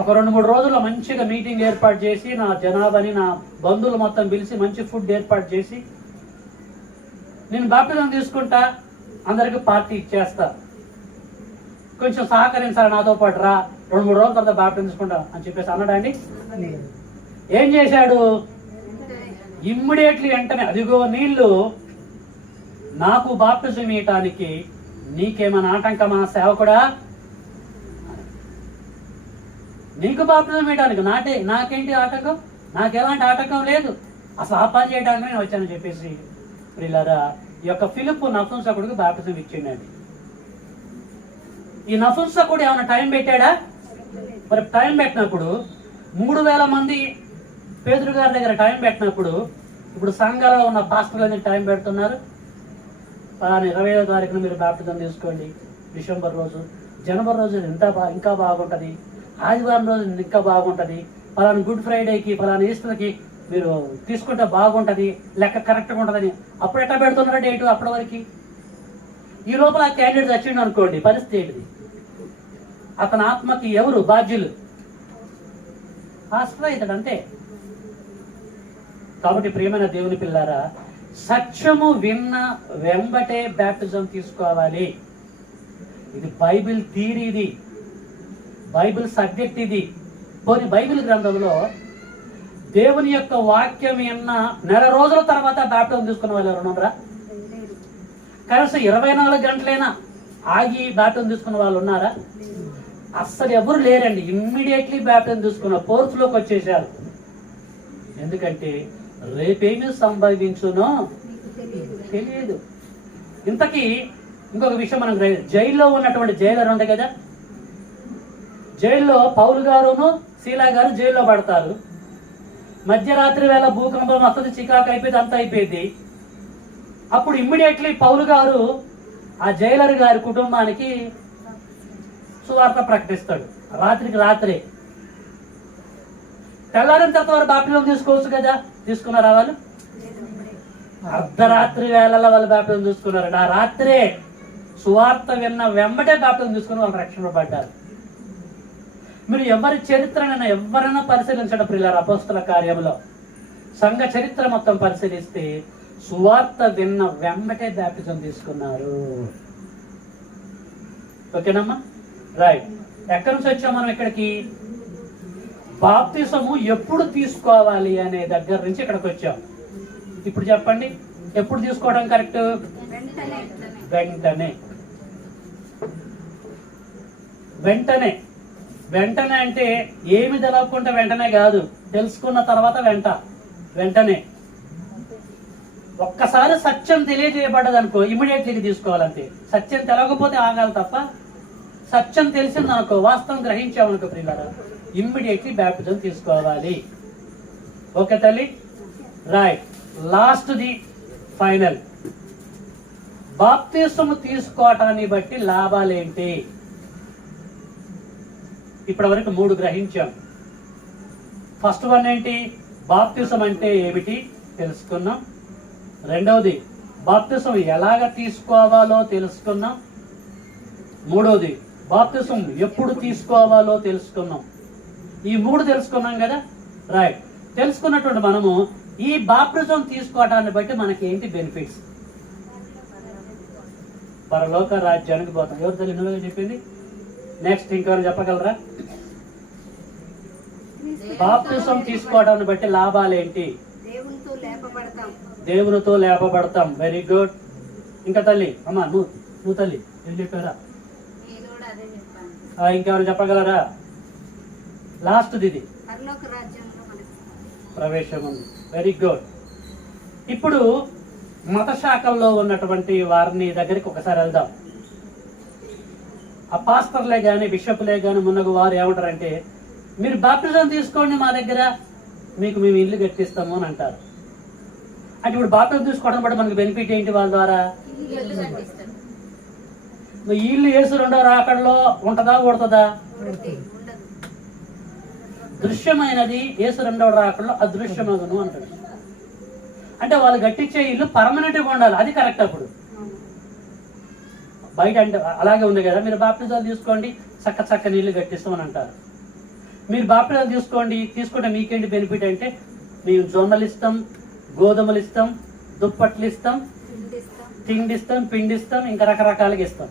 ఒక 2-3 రోజుల్లో మంచిగా మీటింగ్ ఏర్పాటు చేసి నా జనాభాని, నా బంధువులు మొత్తం పిలిచి మంచి ఫుడ్ ఏర్పాటు చేసి నేను బాప్టిజం తీసుకుంటా, అందరికి పార్టీ ఇచ్చేస్తా, కొంచెం సహకరించాలి, నాతో పాటు రా, 2-3 రోజుల తర్వాత బాప్టిజం తీసుకుంటా అని చెప్పేసి అన్నాడండి. ఏం చేశాడు? ఇమ్మీడియట్లీ వెంటనే, అదిగో నీళ్లు, నాకు బాప్టిజం ఇవ్వటానికి నీకేమైనా ఆటంకమా సేవకుడా? నీకు బాప్టిజం ఇవ్వడానికి నాకేంటి ఆటంకం? నాకు ఎలాంటి ఆటంకం లేదు, అసలు ఆ పని చేయడానికి నేను వచ్చానని చెప్పేసి ప్రియులారా ఈ యొక్క ఫిలిప్పు నపుంసకుడికి బాప్టిజం ఇచ్చిండండి. ఈ నపుంసకుడు ఏమైనా టైం పెట్టాడా? మరి టైం పెట్టినప్పుడు 3000 మంది పేతురు గారి దగ్గర టైం పెట్టినప్పుడు ఇప్పుడు సంఘాలలో ఉన్న పాస్టర్లు టైం పెడుతున్నారు. పలానా 20వ తారీఖున మీరు బాప్టిజం తీసుకోండి, డిసెంబర్ రోజు, జనవరి రోజు ఇంకా బాగుంటుంది, ఆదివారం రోజు ఇంకా బాగుంటుంది, పలానా గుడ్ ఫ్రైడేకి, పలానా ఈస్టర్కి మీరు తీసుకుంటే బాగుంటుంది, లెక్క కరెక్ట్గా ఉంటుందని అప్పుడు ఎట్లా పెడుతున్నారా డేటు? అప్పటి వరకు ఈ లోపల ఆ క్యాండిడేట్ వచ్చిండు అనుకోండి, పరిస్థితి ఏంటిది? అతని ఆత్మకి ఎవరు బాధ్యులు? పాస్టర్ అవుతాడు అంతే. కాబట్టి ప్రియమైన దేవుని పిల్లారా, సత్యము విన్న వెంబటే బాప్టిజం తీసుకోవాలి. ఇది బైబిల్ థియరీ, ఇది బైబిల్ సబ్జెక్ట్. ఇది పోనీ బైబిల్ గ్రంథంలో దేవుని యొక్క వాక్యం విన్న 1 రోజుల తర్వాత బాప్టిజం తీసుకున్న వాళ్ళు ఎవరు ఉన్నారా? కనీసం 24 గంటలైనా ఆగి బాప్టిజం తీసుకున్న వాళ్ళు ఉన్నారా? అస్సలు ఎవరు లేరండి. ఇమ్మీడియట్లీ బాప్టిజం తీసుకున్న, కోర్సులోకి వచ్చేసారు. ఎందుకంటే రేపేమి సంభవించునో మీకు తెలియదు. తెలియదు. ఇంతకీ ఇంకొక విషయం మనం జైల్లో ఉన్నటువంటి జైలర్ ఉంది కదా, జైల్లో పౌలు గారును శీలా గారు జైల్లో పడతారు. మధ్యరాత్రి వేళ భూకంపం వస్తుంది, చికాకు అయిపోయింది, అంతా అయిపోయింది. అప్పుడు ఇమ్మీడియట్లీ పౌలు గారు ఆ జైలర్ గారి కుటుంబానికి సువార్త ప్రకటిస్తాడు. రాత్రికి రాత్రే. తెల్లారిన తర్వాత వారు బాప్టిజం తీసుకోవచ్చు కదా, తీసుకున్నారా వాళ్ళు? అర్ధరాత్రి వేళల్లో వాళ్ళు బాప్టిజం తీసుకున్నారు. ఆ రాత్రే సువార్త విన్న వెంబటే బాప్టిజం తీసుకుని వాళ్ళు రక్షణ పడ్డారు. మీరు ఎవరి చరిత్రనైనా ఎవరైనా పరిశీలించడం ప్రియులారా, అపోస్తల కార్యంలో సంఘ చరిత్ర మొత్తం పరిశీలిస్తే సువార్త విన్న వెంబటే బాప్టిజం తీసుకున్నారు. ఓకేనమ్మా, రైట్. ఎక్కడి నుంచి వచ్చాం మనం ఇక్కడికి? బాప్తిసము ఎప్పుడు తీసుకోవాలి అనే దగ్గర నుంచి ఇక్కడికి వచ్చాం. ఇప్పుడు చెప్పండి, ఎప్పుడు తీసుకోవడం కరెక్ట్? వెంటనే. వెంటనే. వెంటనే. వెంటనే అంటే ఏమి తెలవకుండా వెంటనే కాదు, తెలుసుకున్న తర్వాత వెంటనే. ఒక్కసారి సత్యం తెలియజేయబడ్డది అనుకో, ఇమీడియట్లీ తీసుకోవాలంతే. సత్యం తెలవకపోతే ఆగాలి తప్ప, సత్యం తెలిసింది అనుకో, వాస్తవం గ్రహించామనుకో ప్రియులారా, ఇమ్మీడియట్లీ బ్యాప్టిజం తీసుకోవాలి. ఓకే తల్లి, రైట్. లాస్ట్ ది ఫైనల్, బాప్తిసము తీసుకోవటాన్ని బట్టి లాభాలేంటి? ఇప్పటి వరకు 3 గ్రహించాం. ఫస్ట్ వన్ ఏంటి? బాప్తిసం అంటే ఏమిటి తెలుసుకున్నాం. రెండవది బాప్తిసం ఎలాగ తీసుకోవాలో తెలుసుకున్నాం. మూడవది బాప్తిసం ఎప్పుడు తీసుకోవాలో తెలుసుకున్నాం. ఈ 3 తెలుసుకున్నాం కదా, రైట్. తెలుసుకున్నటువంటి మనము ఈ బాప్తిసం తీసుకోవటాన్ని బట్టి మనకి ఏంటి బెనిఫిట్స్? పరలోక రాజ్యానికి పోతాం. ఎవరు తల్లి నువ్వే చెప్పింది? నెక్స్ట్ ఇంకెవరు చెప్పగలరా? బాప్తిసం తీసుకోవడాన్ని బట్టి లాభాలేంటి? దేవునితో లేపబడతాం. దేవునితో లేపబడతాం. Very good. ఇంకా తల్లి, అమ్మా నువ్వు తల్లి ఏం చెప్పారా? నేను కూడా అదే చెప్పాను. ఇంకెవరు చెప్పగలరా? లాస్ట్ ఇది పరలోక రాజ్యంలో మనకు ప్రవేశం ఉంది. Very good. ఇప్పుడు మత శాఖల్లో ఉన్నటువంటి వారిని దగ్గరికి ఒకసారి వెళ్దాం. ఆ పాస్టర్లే కానీ బిషప్లే కానీ మున్నగు వారు ఏమంటారంటే, మీరు బాప్టిజం తీసుకోండి మా దగ్గర, మీకు మేము ఇల్లు కట్టిస్తాము అని అంటారు. అంటే ఇప్పుడు బాప్టిజం తీసుకోవడం బట్టి మనకి బెనిఫిట్ ఏంటి వాళ్ళ ద్వారా? ఇల్లు కట్టిస్తాడు. ఈ ఇల్లు యేసు రెండో రాకడలో ఉంటుందా ఊడుతుందా? ఉండదు. దృశ్యమైనది యేసు రెండవ రాకడలో అదృశ్యమగును అంటాడు. అంటే వాళ్ళు కట్టించే ఇల్లు పర్మనెంట్గా ఉండాలి, అది కరెక్ట్. అప్పుడు బయట అంటే అలాగే ఉంది కదా, మీరు బాప్టిజాలు తీసుకోండి చక్కని ఇల్లు కట్టిస్తామని అంటారు. మీరు బాప్టిజాలు తీసుకుంటే మీకేంటి బెనిఫిట్ అంటే, మేము జొన్నలు ఇస్తాం, గోధుమలు ఇస్తాం, దుప్పట్లు ఇస్తాం, తిండి ఇస్తాం, పిండి ఇస్తాం, ఇంకా రకరకాలుగా ఇస్తాం,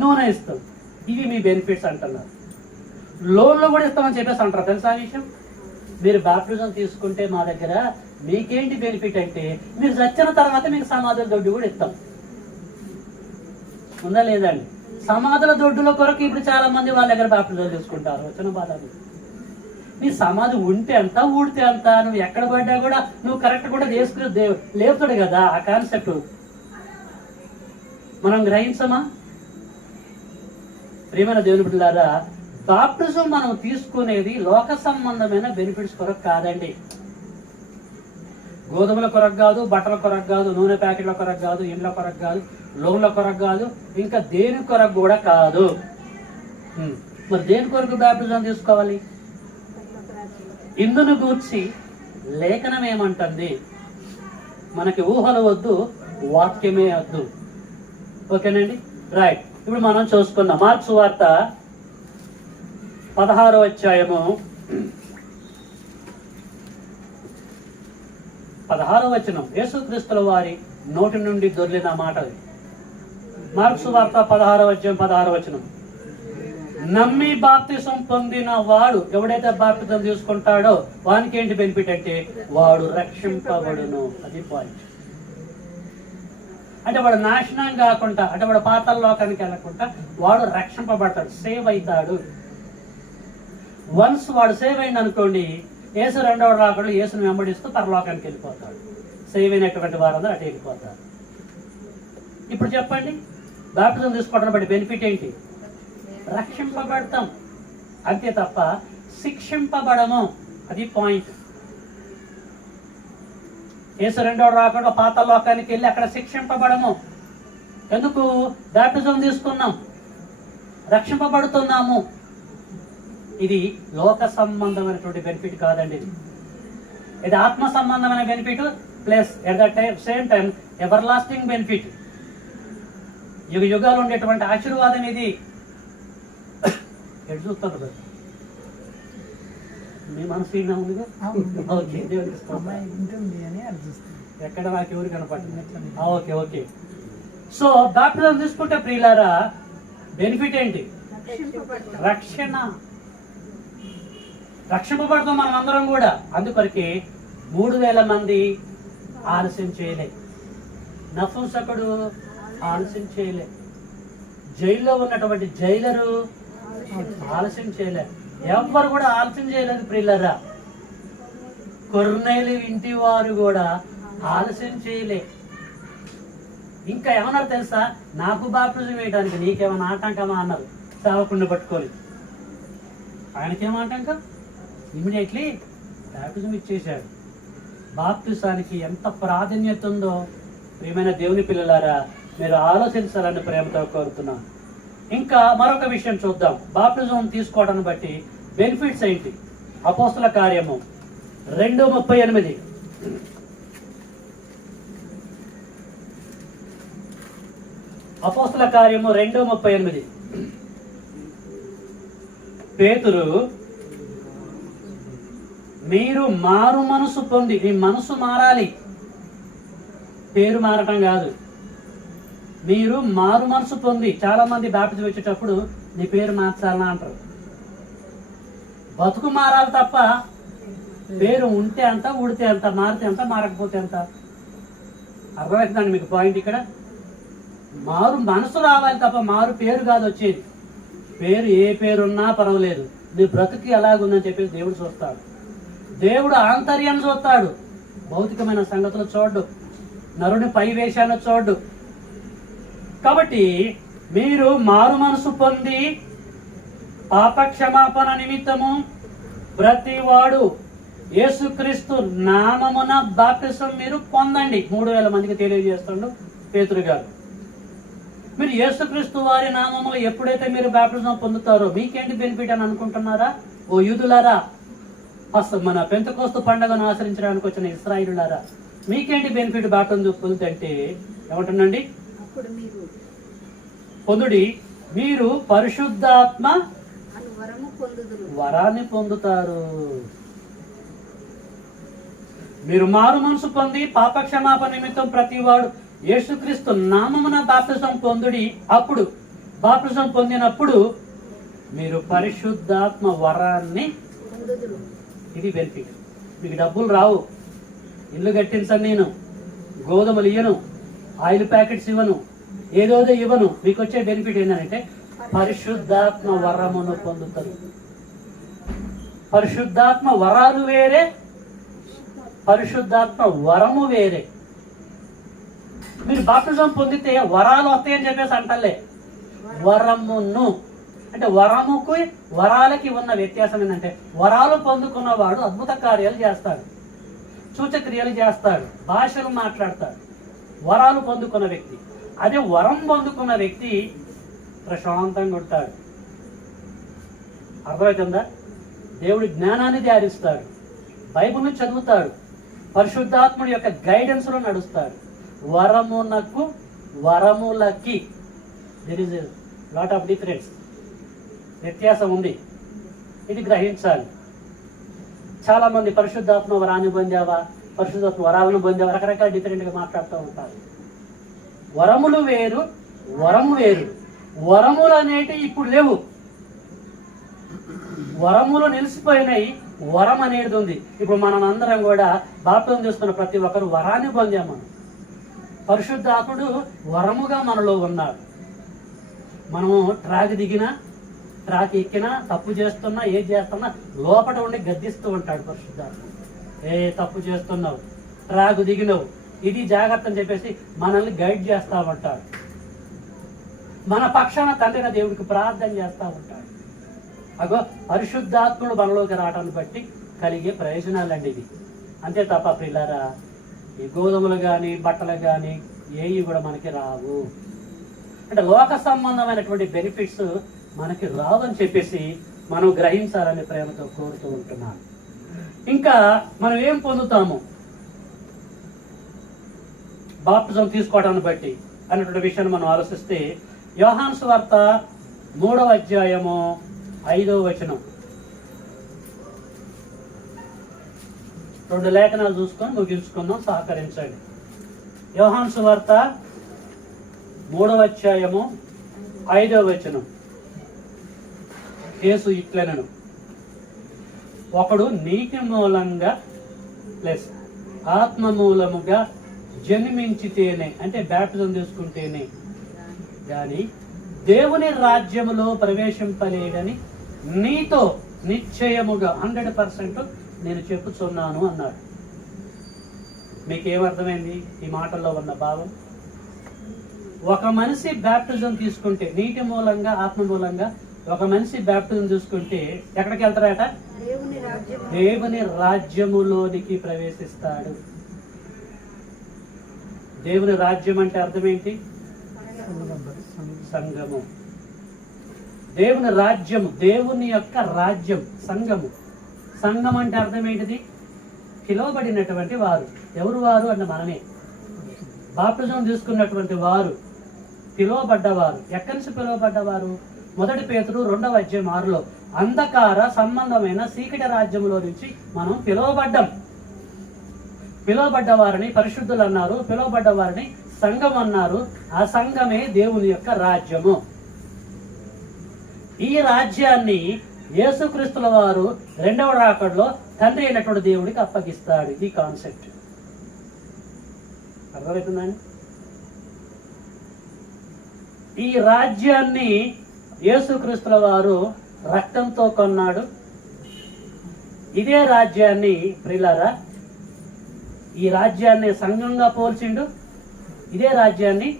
నూనె ఇస్తాం. ఇవి మీ బెనిఫిట్స్ అంటున్నారు. లోన్లు కూడా ఇస్తామని చెప్పేసి అంటారు. తెలుసా ఆ విషయం? మీరు బాప్టిజం తీసుకుంటే మా దగ్గర మీకేంటి బెనిఫిట్ అంటే, మీరు చచ్చిన తర్వాత మీకు సమాధుల దొడ్డు కూడా ఇస్తాం. ఉందా లేదండి? సమాధుల దొడ్డుల కొరకు ఇప్పుడు చాలా మంది వాళ్ళ దగ్గర బాప్టిజం తీసుకుంటారు. వచ్చిన బాధ అది. నీ సమాధి ఉంటే అంత, ఊడితే అంత, నువ్వు ఎక్కడ పడ్డా కూడా నువ్వు కరెక్ట్ కూడా చేసుకుని లేపుతాడు కదా. ఆ కాన్సెప్ట్ మనం గ్రహించమా? ప్రియమైన దేవుని బిడ్డలారా, బాప్టిజం మనం తీసుకునేది లోక సంబంధమైన బెనిఫిట్స్ కొరకు కాదండి. గోధుమల కొరకు కాదు, బట్టల కొరకు కాదు, నూనె ప్యాకెట్ల కొరకు కాదు, ఇండ్ల కొరకు కాదు, లోన్ల కొరకు కాదు, ఇంకా దేని కొరకు కూడా కాదు. మరి దేని కొరకు బాప్టిజం తీసుకోవాలి? ఇందును గూర్చి లేఖనం ఏమంటుంది? మనకి ఊహలు వద్దు, వాక్యమే వద్దు. ఓకేనండి, రైట్. ఇప్పుడు మనం చూసుకుందాం మార్క్స్ వార్త 16వ అధ్యాయము 16వ వచనం, యేసుక్రీస్తుల వారి నోటి నుండి దొర్లిన మాటలు. మార్క్స్ వార్త 16వ అధ్యాయం 16వ వచనం, నమ్మి బాప్తిసం పొందిన వాడు ఎవడైతే బాప్తిసం తీసుకుంటాడో వానికి ఏంటి బెనిఫిట్ అంటే, వాడు రక్షింపబడును. అది పాయింట్. అంటే వాడు నాశనం కాకుండా, అంటే వాడు పాతాళ లోకానికి వెళ్ళకుండా వాడు రక్షింపబడతాడు, సేవ్ అవుతాడు. వన్స్ వాడు సేవ్ అయింది అనుకోండి, యేసు రెండవ రాకడలో యేసును వెంబడిస్తూ పరలోకానికి వెళ్ళిపోతాడు. సేవ్ అయినటువంటి వారందరూ అటు వెళ్ళిపోతారు. ఇప్పుడు చెప్పండి, బాప్టిజం తీసుకోవడం బట్టి బెనిఫిట్ ఏంటి? రక్షింపబడతాం అంతే తప్ప శిక్షింపబడము. అది పాయింట్. యేసు రెండవ రాకడలో పాతాళ లోకానికి వెళ్ళి అక్కడ శిక్షింపబడము. ఎందుకు? బాప్టిజం తీసుకున్నాం, రక్షింపబడుతున్నాము. ఇది లోక సంబంధమైనటువంటి బెనిఫిట్ కాదండి. ఇది ఆత్మ సంబంధమైన benefit plus at the same time ever lasting benefit. యుగ యుగాలు ఉండేటువంటి ఆశీర్వాదం ఇది. ఎటు చూస్తారు మీ మనసు ఈయన ఉందిగా? ఓకే, దేవునికి స్తోత్రం. అమ్మాయి ఉంటుంది అని అర్థిస్తుంది. ఎక్కడ నాకు ఎవరు కనపడుతుంది? Okay okay. సో బాప్టిజం తీసుకుంటే ప్రియులారా బెనిఫిట్ ఏంటి? రక్షింపబడతాం. రక్షణ. రక్షింపబడతాం మనం అందరం కూడా. అందుకొరకే 3000 మంది ఆలస్యం చేయలే. నపుంసకుడు ఆలస్యం చేయలే. జైల్లో ఉన్నటువంటి జైలరు ఆలస్యం చేయలే. ఎవ్వరు కూడా ఆలస్యం చేయలేదు ప్రియులారా. కొర్నేలి ఇంటి వారు కూడా ఆలస్యం చేయలే. ఇంకా ఏమన్నారు తెలుసా? నాకు బాప్టిజం వేయడానికి నీకేమైనా ఆటంకమా అన్నారు సేవకుడిని పట్టుకొని. ఆయనకేమో ఆటంకం? ఇమీడియట్లీ బాప్టిజం ఇచ్చేశాడు. బాప్టిజానికి ఎంత ప్రాధాన్యత ఉందో ప్రియమైన దేవుని పిల్లలారా మీరు ఆలోచించాలని ప్రేమతో కోరుతున్నాను. ఇంకా మరొక విషయం చూద్దాం. బాప్టిజం తీసుకోవడాన్ని బట్టి బెనిఫిట్స్ ఏంటి? అపోస్తల కార్యము 2:38. అపోస్తల కార్యము 2:38. పేతురు, మీరు మారు మనసు పొంది, మీ మనసు మారాలి, పేరు మారటం కాదు. మీరు మారు మనసు పొంది. చాలా మంది బాప్టిజం వచ్చేటప్పుడు నీ పేరు మార్చాలని అంటారు. బతుకు మారాలి తప్ప పేరు ఉంటే అంత, ఊడితే అంత, మారితే అంత, మారకపోతే అంత. అర్థమవుతుందండి మీకు పాయింట్ ఇక్కడ? మారు మనసు రావాలి తప్ప మారు పేరు కాదు వచ్చేది. పేరు ఏ పేరున్నా పర్వాలేదు, నీ బ్రతుకు ఎలాగుందని చెప్పేసి దేవుడు చూస్తాడు. దేవుడు ఆంతర్యాన్ని చూస్తాడు, భౌతికమైన సంగతులు చూడ్డు, నరుని పై వేషాన్ని చూడ్డు. కాబట్టి మీరు మారు మనసు పొంది పాప క్షమాపణ నిమిత్తము ప్రతివాడు యేసుక్రీస్తు నామమున బాప్టిజం మీరు పొందండి. 3000 మందికి తెలియజేస్తుండు పేతురు గారు. మీరు యేసుక్రీస్తు వారి నామములో ఎప్పుడైతే మీరు బాప్టిజం పొందుతారో మీకేంటి బెనిఫిట్ అని అనుకుంటున్నారా? ఓ యూదులారా, మన పెంతెకోస్తు పండుగను ఆచరించడానికి వచ్చిన ఇశ్రాయేలులారా, మీకేంటి బెనిఫిట్ బాప్టిజం పొందుతంటే ఏమంటుండండి? అప్పుడు మీరు పొందుడి, మీరు పరిశుద్ధాత్మ అను వరము పొందుదురు. వరాన్ని పొందుతారు. మీరు మారు మనసు పొంది పాప క్షమాపణ నిమిత్తం ప్రతివాడు యేసుక్రీస్తు నామమున బాప్టిజం పొందుడి. అప్పుడు బాప్టిజం పొందినప్పుడు మీరు పరిశుద్ధాత్మ వరాన్ని పొందుదురు. ఇది బెనిఫిట్. మీకు డబ్బులు రావు, ఇల్లు కట్టించను, నేను గోధుమలు ఇవ్వను, ఆయిల్ ప్యాకెట్స్ ఇవ్వను, ఏదోదో ఇవ్వను. మీకు వచ్చే బెనిఫిట్ ఏంటంటే పరిశుద్ధాత్మ వరమును పొందుతారు. పరిశుద్ధాత్మ వరాలు వేరే, పరిశుద్ధాత్మ వరము వేరే. మీరు బాప్టిజం పొందితే వరాలు వస్తాయని చెప్పేసి అంటలే, వరమును అంటే వరముకు వరాలకి ఉన్న వ్యత్యాసం ఏంటంటే వరాలు పొందుకున్నవాడు అద్భుత కార్యాలు చేస్తాడు, సూచక్రియలు చేస్తాడు, భాషలు మాట్లాడతాడు. వరాలు పొందుకున్న వ్యక్తి. అదే వరం పొందుకున్న వ్యక్తి ప్రశాంతంగా ఉంటాడు. అర్థమవుతుందా? దేవుడి జ్ఞానాన్ని ధ్యానిస్తాడు, బైబిల్ని చదువుతాడు, పరిశుద్ధాత్ముడి యొక్క గైడెన్స్లో నడుస్తాడు. వరమునకు వరములకి there is lot of difference, వ్యత్యాసం ఉంది. ఇది గ్రహించాలి. చాలా మంది పరిశుద్ధాత్మ వరాన్ని పొందావా, పరిశుద్ధాత్మ వరాలను పొందావా, రకరకాల డిఫరెంట్గా మాట్లాడుతూ ఉంటారు. వరములు వేరు, వరము వేరు. వరములు అనేటివి ఇప్పుడు లేవు, వరములు నిలిచిపోయినాయి. వరం అనేది ఉంది. ఇప్పుడు మనం అందరం కూడా బాప్టిజం తీసుకున్న ప్రతి ఒక్కరు వరాన్ని పొందాము. పరిశుద్ధాత్ముడు వరముగా మనలో ఉన్నాడు. మనము ట్రాక్ దిగినా, ట్రాక్ ఎక్కినా తప్పు చేస్తున్నా ఏది చేస్తున్నా లోపల ఉండి గద్దిస్తూ ఉంటాడు పరిశుద్ధాత్మ. తప్పు చేస్తున్నావు, ట్రాక్ దిగినవు, ఇది జాగ్రత్త అని చెప్పేసి మనల్ని గైడ్ చేస్తా ఉంటాడు. మన పక్షాన తండ్రిగా దేవుడికి ప్రార్థన చేస్తూ ఉంటాడు. అగో పరిశుద్ధాత్ముడు మనలోకి రావటాన్ని బట్టి కలిగే ప్రయోజనాలండి ఇది. అంతే తప్ప ప్రియులారా ఈ గోధుమలు కానీ బట్టలు కానీ ఏవి కూడా మనకి రావు. అంటే లోక సంబంధమైనటువంటి బెనిఫిట్స్ మనకి రావు అని చెప్పేసి మనం గ్రహించాలని ప్రేమతో కోరుతూ ఉంటున్నాను. ఇంకా మనం ఏం పొందుతాము బాప్టిజం తీసుకోవడాన్ని బట్టి అన్నటువంటి విషయాన్ని మనం ఆలోచిస్తే యోహాను సువార్త 3వ అధ్యాయము 5వ వచనం, 2 లేఖనాలు చూసుకొని ముగించుకుందాం, సహకరించండి. యోహాను సువార్త 3వ అధ్యాయము 5వ వచనం. యేసు ఇట్లనను, ఒకడు నీటి మూలంగా ప్లస్ ఆత్మ మూలముగా జన్మించితేనే, అంటే బ్యాప్టిజం తీసుకుంటేనే కానీ దేవుని రాజ్యములో ప్రవేశింపలేడని నీతో నిశ్చయముగా 100% నేను చెప్పుచున్నాను అన్నాడు. మీకేమర్థమైంది ఈ మాటల్లో ఉన్న భావం? ఒక మనిషి బ్యాప్టిజం తీసుకుంటే నీటి మూలంగా ఆత్మ మూలంగా ఒక మనిషి బ్యాప్టిజం తీసుకుంటే ఎక్కడికి వెళ్తారట? దేవుని రాజ్యములోనికి ప్రవేశిస్తాడు. దేవుని రాజ్యం అంటే అర్థం ఏంటి? సంఘము. దేవుని రాజ్యము, దేవుని యొక్క రాజ్యం సంఘము. సంఘం అంటే అర్థం ఏంటిది? పిలువబడినటువంటి వారు. ఎవరు వారు అంటే మనమే. బాప్టిజం తీసుకున్నటువంటి వారు పిలువబడ్డవారు. ఎక్కడి నుంచి పిలువబడ్డవారు? 1 పేతురు 2వ అధ్యాయం 6లో అంధకార సంబంధమైన చీకటి రాజ్యంలో నుంచి మనం పిలువబడ్డాం. పిలువబడ్డ వారిని పరిశుద్ధులు అన్నారు, పిలువబడ్డ వారిని సంఘం అన్నారు. ఆ సంఘమే దేవుని యొక్క రాజ్యము. ఈ రాజ్యాన్ని యేసుక్రీస్తుల వారు 2వ రాకడలో తండ్రి అయినటువంటి దేవుడికి అప్పగిస్తాడు. ఇది కాన్సెప్ట్. అర్థమవుతుందండి? ఈ రాజ్యాన్ని యేసుక్రీస్తుల వారు రక్తంతో కొన్నాడు. ఇదే రాజ్యాన్ని ప్రియులారా, ఈ రాజ్యాన్ని సంఘంగా పోల్చిండు, ఇదే రాజ్యాన్ని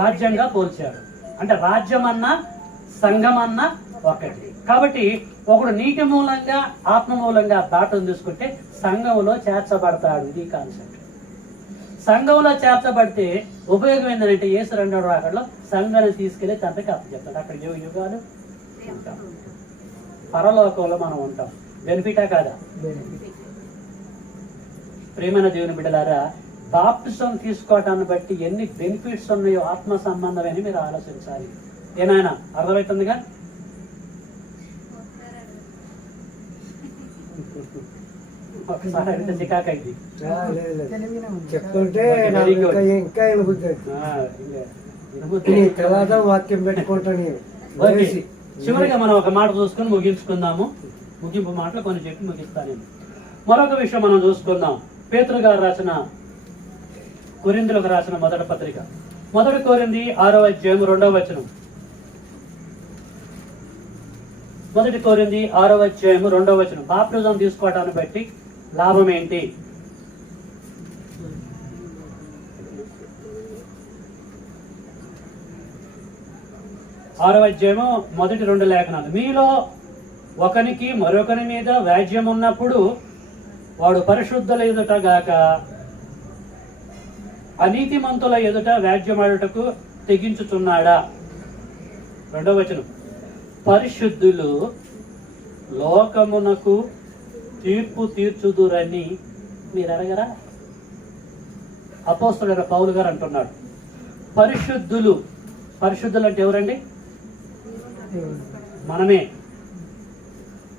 రాజ్యంగా పోల్చాడు. అంటే రాజ్యం అన్నా సంఘం అన్నా ఒకటి. కాబట్టి ఒకడు నీటి మూలంగా ఆత్మ మూలంగా బాటను తీసుకుంటే సంఘంలో చేర్చబడతాడు. ఇది కాన్సెప్ట్. సంఘంలో చేర్చబడితే ఉపయోగం ఏంటంటే యేసు 2వ రాకడలో సంఘాన్ని తీసుకెళ్లి తండ్రికి అప్పచెప్తాడు. అక్కడ యుగాలు ఉంటాం, పరలోకంలో మనం ఉంటాం. బెనిఫిటా కాదా? ప్రేమైన దేవుని బిడ్డలారా, బాప్టిజం తీసుకోవటాన్ని బట్టి ఎన్ని బెనిఫిట్స్ ఉన్నాయో ఆత్మ సంబంధమైన మీరు ఆలోచించాలి. ఏనాయనా అర్థమవుతుందిగా? ఒకసారి అంటే చికాకైంది చెప్తుంటే ఇంకా తర్వాత వాక్యం పెట్టుకుంటాను. చివరిగా మనం ఒక మాట చూసుకొని ముగించుకుందాము. ముగింపు మాటలు కొన్ని చెప్పి ముగిస్తాను. మరొక విషయం మనం చూసుకుందాం. పేతురు గారు రాసిన కొరింథీయులకు రాసిన 1వ పత్రిక 1 కొరింథీ 6వ అధ్యాయం 2వ వచనం. 1 కొరింథీ 6వ అధ్యాయం 2వ వచనం. బాప్టిజం తీసుకోవటాన్ని బట్టి లాభం ఏంటి? ఆరవ అధ్యాయము 1-2 లేఖనాలు. మీలో ఒకనికి మరొకరి మీద వ్యాజ్యం ఉన్నప్పుడు వాడు పరిశుద్ధుల ఎదుట గాక అనీతిమంతుల ఎదుట వ్యాజ్యమాడుటకు తెగించుచున్నాడా? 2వ వచనం. పరిశుద్ధులు లోకమునకు తీర్పు తీర్చుదురని మీరు అడగరా? అపోస్తలుడైన పౌలు గారు అంటున్నాడు. పరిశుద్ధులు, పరిశుద్ధులు అంటే ఎవరండి? మనమే.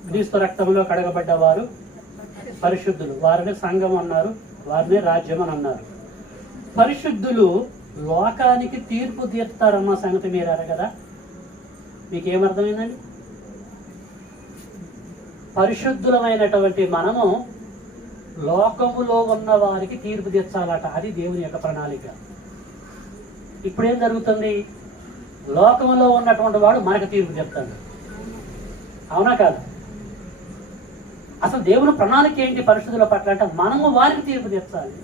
క్రీస్తు రక్తంలో కడగబడ్డవారు పరిశుద్ధులు. వారిని సంఘం అన్నారు, వారిని రాజ్యం అని అన్నారు. పరిశుద్ధులు లోకానికి తీర్పు తీర్తారన్న సంగతి మీరు అడగదా? మీకేమర్థమైందండి? పరిశుద్ధులమైనటువంటి మనము లోకములో ఉన్న వారికి తీర్పు తీర్చాలట. అది దేవుని యొక్క ప్రణాళిక. ఇప్పుడేం జరుగుతుంది? లోకంలో ఉన్నటువంటి వాడు మనకు తీర్పు చెప్తాడు. అవునా కాదు? అసలు దేవుని ప్రణాళిక ఏంటి పరిశుద్ధుల పట్ల అంటే మనము వారికి తీర్పు తెచ్చాలి.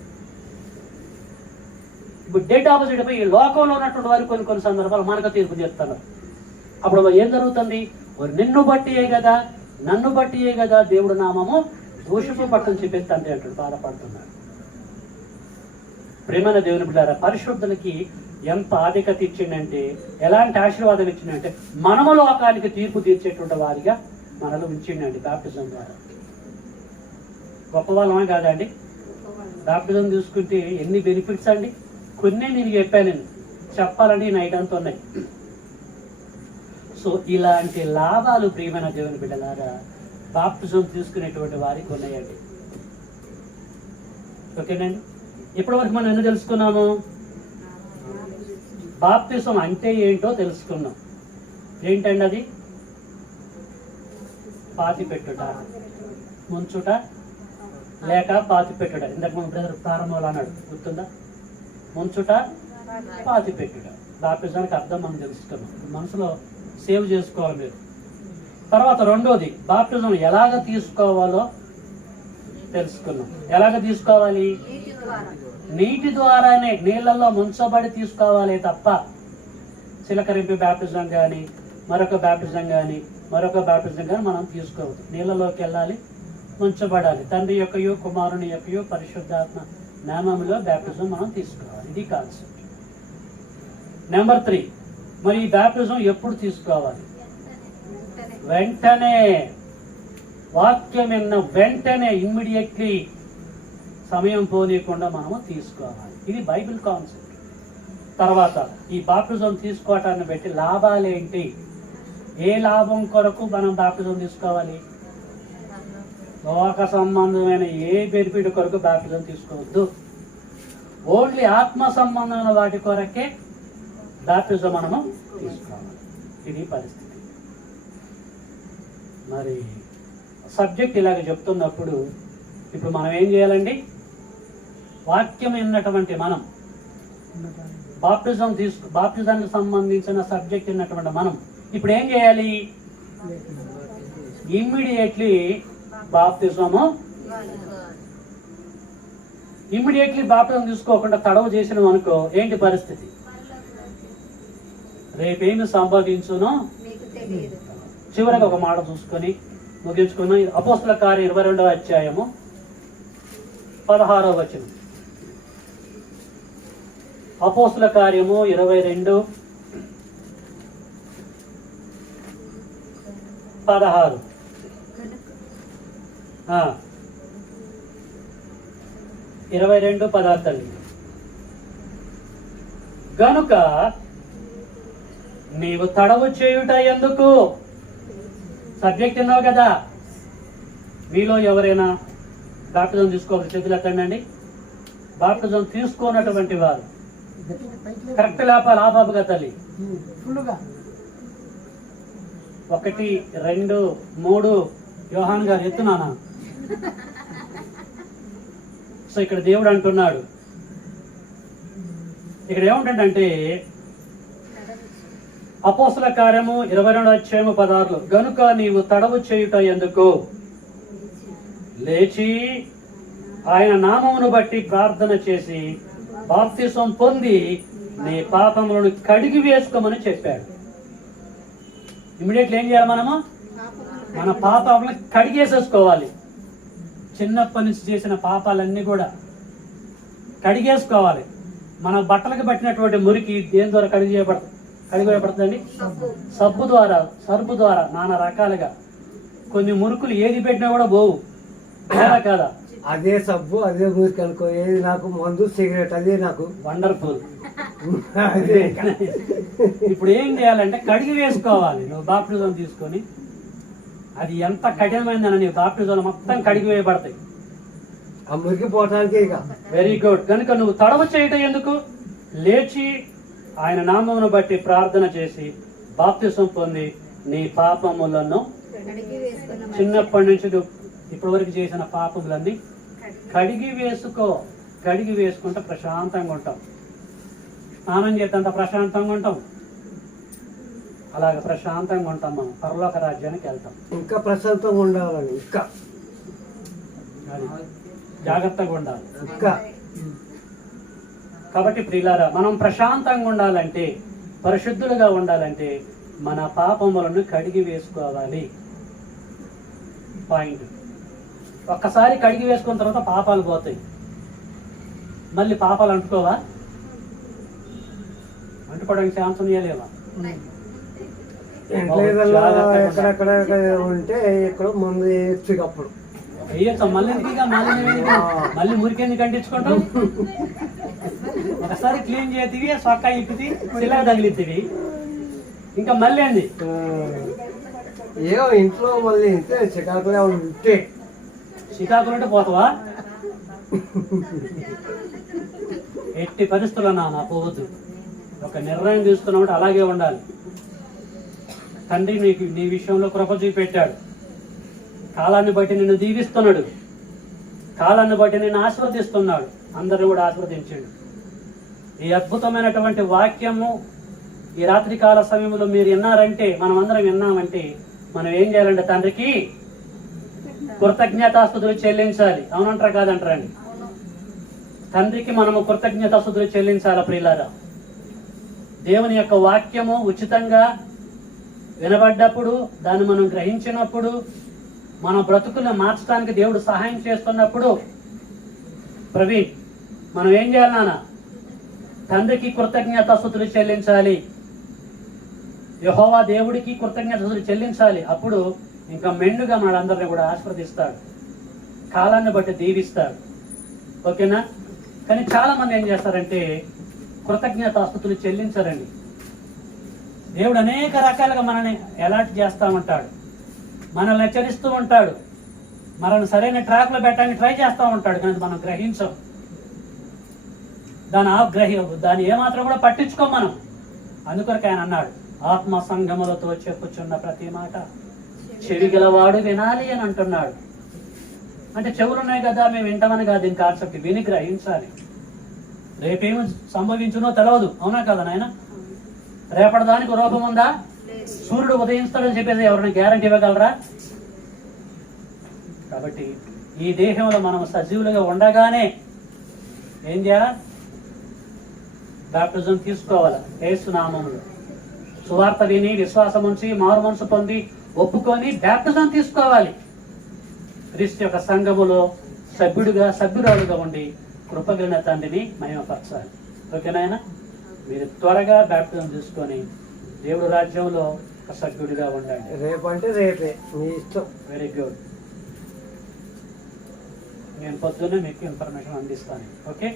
ఇప్పుడు డెడ్ ఆపోజిట్ పోయి లోకంలో ఉన్నటువంటి వారు కొన్ని సందర్భాలు మనకు తీర్పు చేస్తారు. అప్పుడు ఏం జరుగుతుంది? నిన్ను బట్టియే కదా, నన్ను బట్టియే కదా దేవుడు నామము దూషింపు పట్టని చెప్పేసి తండ్రి అంటాడు, బాధపడుతున్నాడు. ప్రేమైన దేవుని బిడ్డారా, పరిశుద్ధులకి ఎంత ఆధిక్యత ఇచ్చిందంటే, ఎలాంటి ఆశీర్వాదం ఇచ్చిందంటే, మనము లోకానికి తీర్పు తీర్చేటువంటి వారిగా మనలో ఉంచిండండి బాప్టిజం ద్వారా. గొప్ప వాళ్ళమే కాదండి. బాప్టిజం తీసుకుంటే ఎన్ని బెనిఫిట్స్ అండి. కొన్ని నేను చెప్పాను, చెప్పాలండి నైట్ అంతా ఉన్నాయి. సో ఇలాంటి లాభాలు ప్రియమైన దేవుని బిడ్డలారా బాప్టిజం తీసుకునేటువంటి వారికి ఉన్నాయండి. ఓకేనండి. ఇప్పటివరకు మనం ఎందుకు తెలుసుకున్నాము? బాప్టిజం అంటే ఏంటో తెలుసుకున్నాం. ఏంటండి అది? పాతి పెట్టుట, ముంచుట లేక పాతి పెట్టుట. ఇందాక మన బ్రదర్ ప్రారంభంలో అన్నాడు, గుర్తుందా? ముంచుట, పాతి పెట్టుట. బాప్టిజానికి అర్థం మనం తెలుసుకున్నాం. మనసులో సేవ్ చేసుకోవాలి మీరు. తర్వాత రెండోది, బాప్టిజం ఎలాగ తీసుకోవాలో తెలుసుకున్నాం. ఎలాగ తీసుకోవాలి? నీటి ద్వారానే, నీళ్ళల్లో ముంచబడి తీసుకోవాలి తప్ప చిలకరింపి బ్యాప్టిజం కానీ మరొక బ్యాప్టిజం కానీ మనం తీసుకోవద్దు. నీళ్ళలోకి వెళ్ళాలి, ముంచబడాలి. తండ్రి యొక్కయో కుమారుని యొక్కయో పరిశుద్ధాత్మ నామములో బ్యాప్టిజం మనం తీసుకోవాలి. ఇది కాన్సెప్ట్. నెంబర్ 3, మరి ఈ బ్యాప్టిజం ఎప్పుడు తీసుకోవాలి? వెంటనే. వాక్యం విన్న వెంటనే, ఇమ్మీడియట్లీ, సమయం పోనీయకుండా మనము తీసుకోవాలి. ఇది బైబిల్ కాన్సెప్ట్. తర్వాత ఈ బాప్టిజం తీసుకోవటాన్ని బట్టి లాభాలేంటి? ఏ లాభం కొరకు మనం బాప్టిజం తీసుకోవాలి? లోక సంబంధమైన ఏ బెనిఫిట్ కొరకు బాప్టిజం తీసుకోవద్దు. ఓన్లీ ఆత్మ సంబంధమైన వాటి కొరకే బాప్టిజం మనము తీసుకోవాలి. ఇది పరిస్థితి. మరి సబ్జెక్ట్ ఇలాగ చెప్తున్నప్పుడు ఇప్పుడు మనం ఏం చేయాలండి? వాక్యం విన్నటువంటి మనం, బాప్టిజానికి సంబంధించిన సబ్జెక్ట్ విన్నటువంటి మనం ఇప్పుడు ఏం చేయాలి? ఇమ్మీడియట్లీ బాప్టిజము, ఇమ్మీడియట్లీ బాప్టిజం తీసుకోకుండా తడవు చేసినాం అనుకో, ఏంటి పరిస్థితి? రేపేమి సంభవించునో. చివరికి ఒక మాట చూసుకొని ముగించుకున్నాం. అపోస్తల కార్యం 22వ అధ్యాయము 16వ వచనం. అపోస్తల కార్యము 22:16. 22:16. గనుక నీవు తడవు చేయుట ఎందుకు? సబ్జెక్ట్ విన్నావు కదా. మీలో ఎవరైనా బాప్టిజం తీసుకోవాలి? చేతులు ఎత్తండి. బాప్టిజం తీసుకోనటువంటి వారు కరెక్ట్ లేపాలి. ఆపాపగా తల్లి. 1, 2, 3 యోహాన్ గారు ఎత్తున్నానా? సో ఇక్కడ దేవుడు అంటున్నాడు, ఇక్కడ ఏముంటుందంటే అపోస్తల కార్యము 22:16 గనుక నీవు తడవు చేయుట ఎందుకు? లేచి ఆయన నామమును బట్టి ప్రార్థన చేసి బాప్తిసం పొంది నీ పాపములను కడిగి వేసుకోమని చెప్పాడు. ఇమ్మీడియట్లీ ఏం చేయాలి? మనము మన పాపాలను కడిగేసేసుకోవాలి. చిన్నప్పటి నుంచి చేసిన పాపాలన్నీ కూడా కడిగేసుకోవాలి. మన బట్టలకు పట్టినటువంటి మురికి దేని ద్వారా కడిగివేయబడుతుందండి? సబ్బు ద్వారా నానా రకాలుగా. కొన్ని మురుకులు ఏది పెట్టినా కూడా పోవు కదా. అదే సబ్బు, అదే మురికి అనుకో. ఏది నాకు మందు, సిగరెట్, అదే నాకు వండర్ఫుల్. అదే. ఇప్పుడు ఏం చేయాలంటే కడిగి వేసుకోవాలి. నువ్వు బాప్టిజం తీసుకొని, అది ఎంత కఠినమైందని నీ బాప్టిజంలో మొత్తం కడిగి వేయబడతాయి. ఆ మురికి పోవటానికి. ఇక వెరీ గుడ్. కనుక నువ్వు తడవ చేయటం ఎందుకు? లేచి ఆయన నామమును బట్టి ప్రార్థన చేసి బాప్తిసం పొంది నీ పాపములను, చిన్నప్పటి నుంచి ఇప్పటి వరకు చేసిన పాపములన్నీ కడిగి వేసుకో. కడిగి వేసుకుంటే ప్రశాంతంగా ఉంటాం. స్నానం చేసేంత ప్రశాంతంగా ఉంటాం. అలాగ ప్రశాంతంగా ఉంటాం, మనం పరలోక రాజ్యానికి వెళ్తాం. ఇంకా ప్రశాంతంగా ఉండాలని ఇంకా అది జాగ్రత్తగా ఉండాలి. ఇంకా కాబట్టి ప్రియులారా, మనం ప్రశాంతంగా ఉండాలంటే, పరిశుద్ధులుగా ఉండాలంటే మన పాపములను కడిగి వేసుకోవాలి. పాయింట్. ఒక్కసారి కడిగి వేసుకున్న తర్వాత పాపాలు పోతాయి. మళ్ళీ పాపాలు అంటుకోవా? అంటుకోవడానికి ఛాన్స్ ఉన్నాయా? ఎంట్లేదల్లా ఎక్కడెక్కడ ఉంటే ఇక్కడ ముందు వేయచ్చు. అప్పుడు వేయచ్చా? మళ్ళీ మళ్ళీ మురికెందుకు అంటించుకుంటాం? ఒకసారి క్లీన్ చేతివి, సొక్క ఇప్పితి, ఇలా తగిలితివి, ఇంకా మళ్ళీ అండి ఏమో ఇంట్లో మళ్ళీ ఇంతే చికాకులే ఉంటే శ్రీకాకుళం అంటే పోతావా? ఎట్టి పరిస్థితుల్లో నా పోవద్దు. ఒక నిర్ణయం తీసుకున్నామంటే అలాగే ఉండాలి. తండ్రి నీకు నీ విషయంలో కృప చూపెట్టాడు. కాలాన్ని బట్టి నిన్ను దీవిస్తున్నాడు, కాలాన్ని బట్టి నిన్ను ఆశీర్వదిస్తున్నాడు, అందరూ కూడా ఆశీర్వదించాడు. ఈ అద్భుతమైనటువంటి వాక్యము ఈ రాత్రికాల సమయంలో మీరు విన్నారంటే, మనం అందరం విన్నామంటే, మనం ఏం చేయాలంటే తండ్రికి కృతజ్ఞతాస్తుతులు చెల్లించాలి. అవునంటారా కాదంటారండి? తండ్రికి మనము కృతజ్ఞతాస్తుతులు చెల్లించాలి. ప్రియులారా, దేవుని యొక్క వాక్యము ఉచితంగా వినబడ్డప్పుడు, దాన్ని మనం గ్రహించినప్పుడు, మన బ్రతుకులను మార్చడానికి దేవుడు సహాయం చేస్తున్నప్పుడు, ప్రవీణ్ మనం ఏం చేయాలి నాన్న? తండ్రికి కృతజ్ఞతాస్తుతులు చెల్లించాలి. యెహోవా దేవుడికి కృతజ్ఞతాస్తుతులు చెల్లించాలి. అప్పుడు ఇంకా మెండుగా మనందరినీ కూడా ఆశీర్వదిస్తాడు, కాలాన్ని బట్టి దీవిస్తాడు. ఓకేనా? కానీ చాలా మంది ఏం చేస్తారంటే కృతజ్ఞతాస్తుతులు చెల్లించరండి. దేవుడు అనేక రకాలుగా మనల్ని ఎలాంటి చేస్తూ ఉంటాడు, మనల్ని హెచ్చరిస్తూ ఉంటాడు, మనల్ని సరైన ట్రాక్లో పెట్టడానికి ట్రై చేస్తూ ఉంటాడు. కానీ మనం గ్రహించం, దాన్ని ఏమాత్రం కూడా పట్టించుకోం మనం. అందుకొరకు ఆయన అన్నాడు, ఆత్మ సంగములతో చెప్పుచున్న ప్రతి మాట చెవి గలవాడు వినాలి అని అంటున్నాడు. అంటే చెవులు ఉన్నాయి కదా, మేము వింటామని కాదు. దీని కాన్సెప్ట్ విని గ్రహించాలి. రేపేమి సంభవించునో తెలియదు. అవునా కదా నాయన? రేపటి దానికి రూపం ఉందా? సూర్యుడు ఉదయిస్తాడని చెప్పేసి ఎవరైనా గ్యారంటీ ఇవ్వగలరా? కాబట్టి ఈ దేహంలో మనం సజీవులుగా ఉండగానే ఏం చేయాలి? బాప్టిజం తీసుకోవాలి. యేసు నామములో సువార్త విని విశ్వాసం ఉంచి మారు మనసు పొంది ఒప్పుకొని బాప్టిజం తీసుకోవాలి. క్రీస్తు యొక్క సంఘములో సభ్యురాలుగా ఉండి కృపగలిగిన తండ్రిని మహిమపరచాలి. ఓకేనాయన? మీరు త్వరగా బాప్టిజం తీసుకొని దేవుడు రాజ్యంలో ఒక సభ్యుడిగా ఉండండి. రేపంటే రేపే మీ ఇష్టం. Very good. నేను పొద్దున్నే మీకు ఇన్ఫర్మేషన్ అందిస్తాను. ఓకే?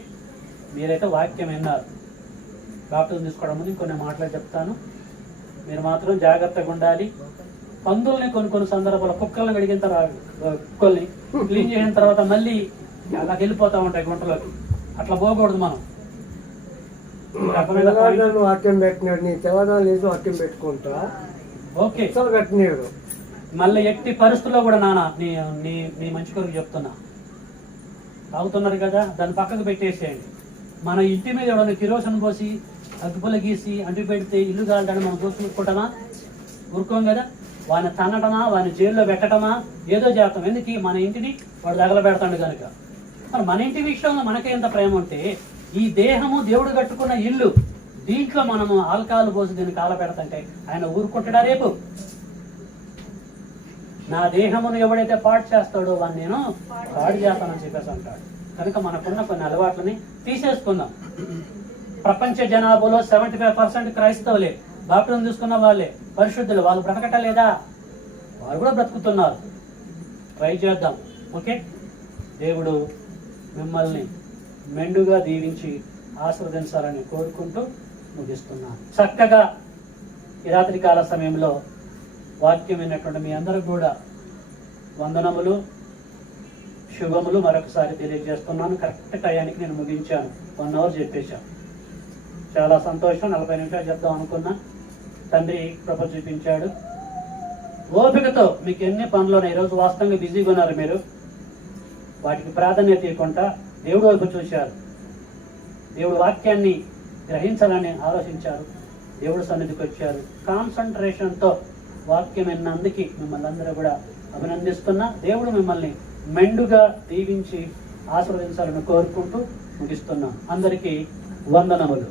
మీరైతే వాక్యం విన్నారు. బాప్టిజం తీసుకోవడం ముందు కొన్ని మాటలు చెప్తాను. మీరు మాత్రం జాగ్రత్తగా ఉండాలి. పందుల్ని కొన్ని సందర్భాలు కుక్కలను కడిగిన తర్వాత కుక్కల్ని క్లీన్ చేసిన తర్వాత మళ్ళీ అలా వెళ్ళిపోతా ఉంటాయి గుంటలోకి. అట్లా పోకూడదు మనం. వాక్యం పెట్టినాడు, నీ తెలంగాణ లేదు వాక్యం పెట్టుకుంటా. ఓకే, పెట్టినాడు. మళ్ళీ ఎట్టి పరిస్థితుల్లో కూడా నాన్న నీ మంచి కొరకు చెప్తున్నా, తాగుతున్నారు కదా దాన్ని పక్కకు పెట్టేసేయండి. మన ఇంటి మీద ఎవడన్నా కిరోసిన్ పోసి అగ్గిపుల్ల గీసి అంటు పెడితే ఇల్లు కాలటాన్ని మనం చూసుకుంటామా? ఊరుకోం కదా. వాడిని తన్నటమా, వాడిని జైల్లో పెట్టడమా, ఏదో చేస్తాం. ఎందుకు? మన ఇంటిని వాడు తగలబెడతాడు కనుక. మరి మన ఇంటి విషయంలో మనకే ఎంత ప్రేమ ఉంటే, ఈ దేహము దేవుడు కట్టుకున్న ఇల్లు, దీంట్లో మనము ఆల్కహాల్ పోసి దీన్ని కాలపెడతంటే ఆయన ఊరుకుంటాడా రేపు? నా దేహమును ఎవడైతే పాడు చేస్తాడో వాడిని నేను పాడు చేస్తానని చెప్పేసి అంటాడు. కనుక మనకున్న కొన్ని అలవాట్లని తీసేసుకుందాం. ప్రపంచ జనాభాలో 75% క్రైస్తవులే, బాప్టిజం తీసుకున్న వాళ్ళే, పరిశుద్ధులు. వాళ్ళు బ్రతకటలేదా? వారు కూడా బ్రతుకుతున్నారు. ట్రై చేద్దాం. ఓకే? దేవుడు మిమ్మల్ని మెండుగా దీవించి ఆశీర్వదించాలని కోరుకుంటూ ముగిస్తున్నాను. చక్కగా ఈ రాత్రికాల సమయంలో వాక్యం విన్నటువంటి మీ అందరికి కూడా వందనములు, శుభములు మరొకసారి తెలియజేస్తున్నాను. కరెక్ట్ టయానికి నేను ముగించాను. 1 అవర్ చెప్పేశాను. చాలా సంతోషం. 40 నిమిషాలు చెప్దాం అనుకున్నా. తండ్రి కృప చూపించాడు. ఓపికతో మీకు ఎన్ని పనులు ఉన్నాయి. ఈరోజు వాస్తవంగా బిజీగా ఉన్నారు మీరు. వాటికి ప్రాధాన్యత ఇవ్వకుండా దేవుడు వైపు చూశారు. దేవుడు వాక్యాన్ని గ్రహించాలని ఆలోచించారు. దేవుడి సన్నిధికి వచ్చారు. కాన్సన్ట్రేషన్తో వాక్యం విన్నందుకు మిమ్మల్ని అందరూ కూడా అభినందిస్తున్నా. దేవుడు మిమ్మల్ని మెండుగా దీవించి ఆశీర్వదించాలని కోరుకుంటూ ముగిస్తున్నాం. అందరికీ వందనములు.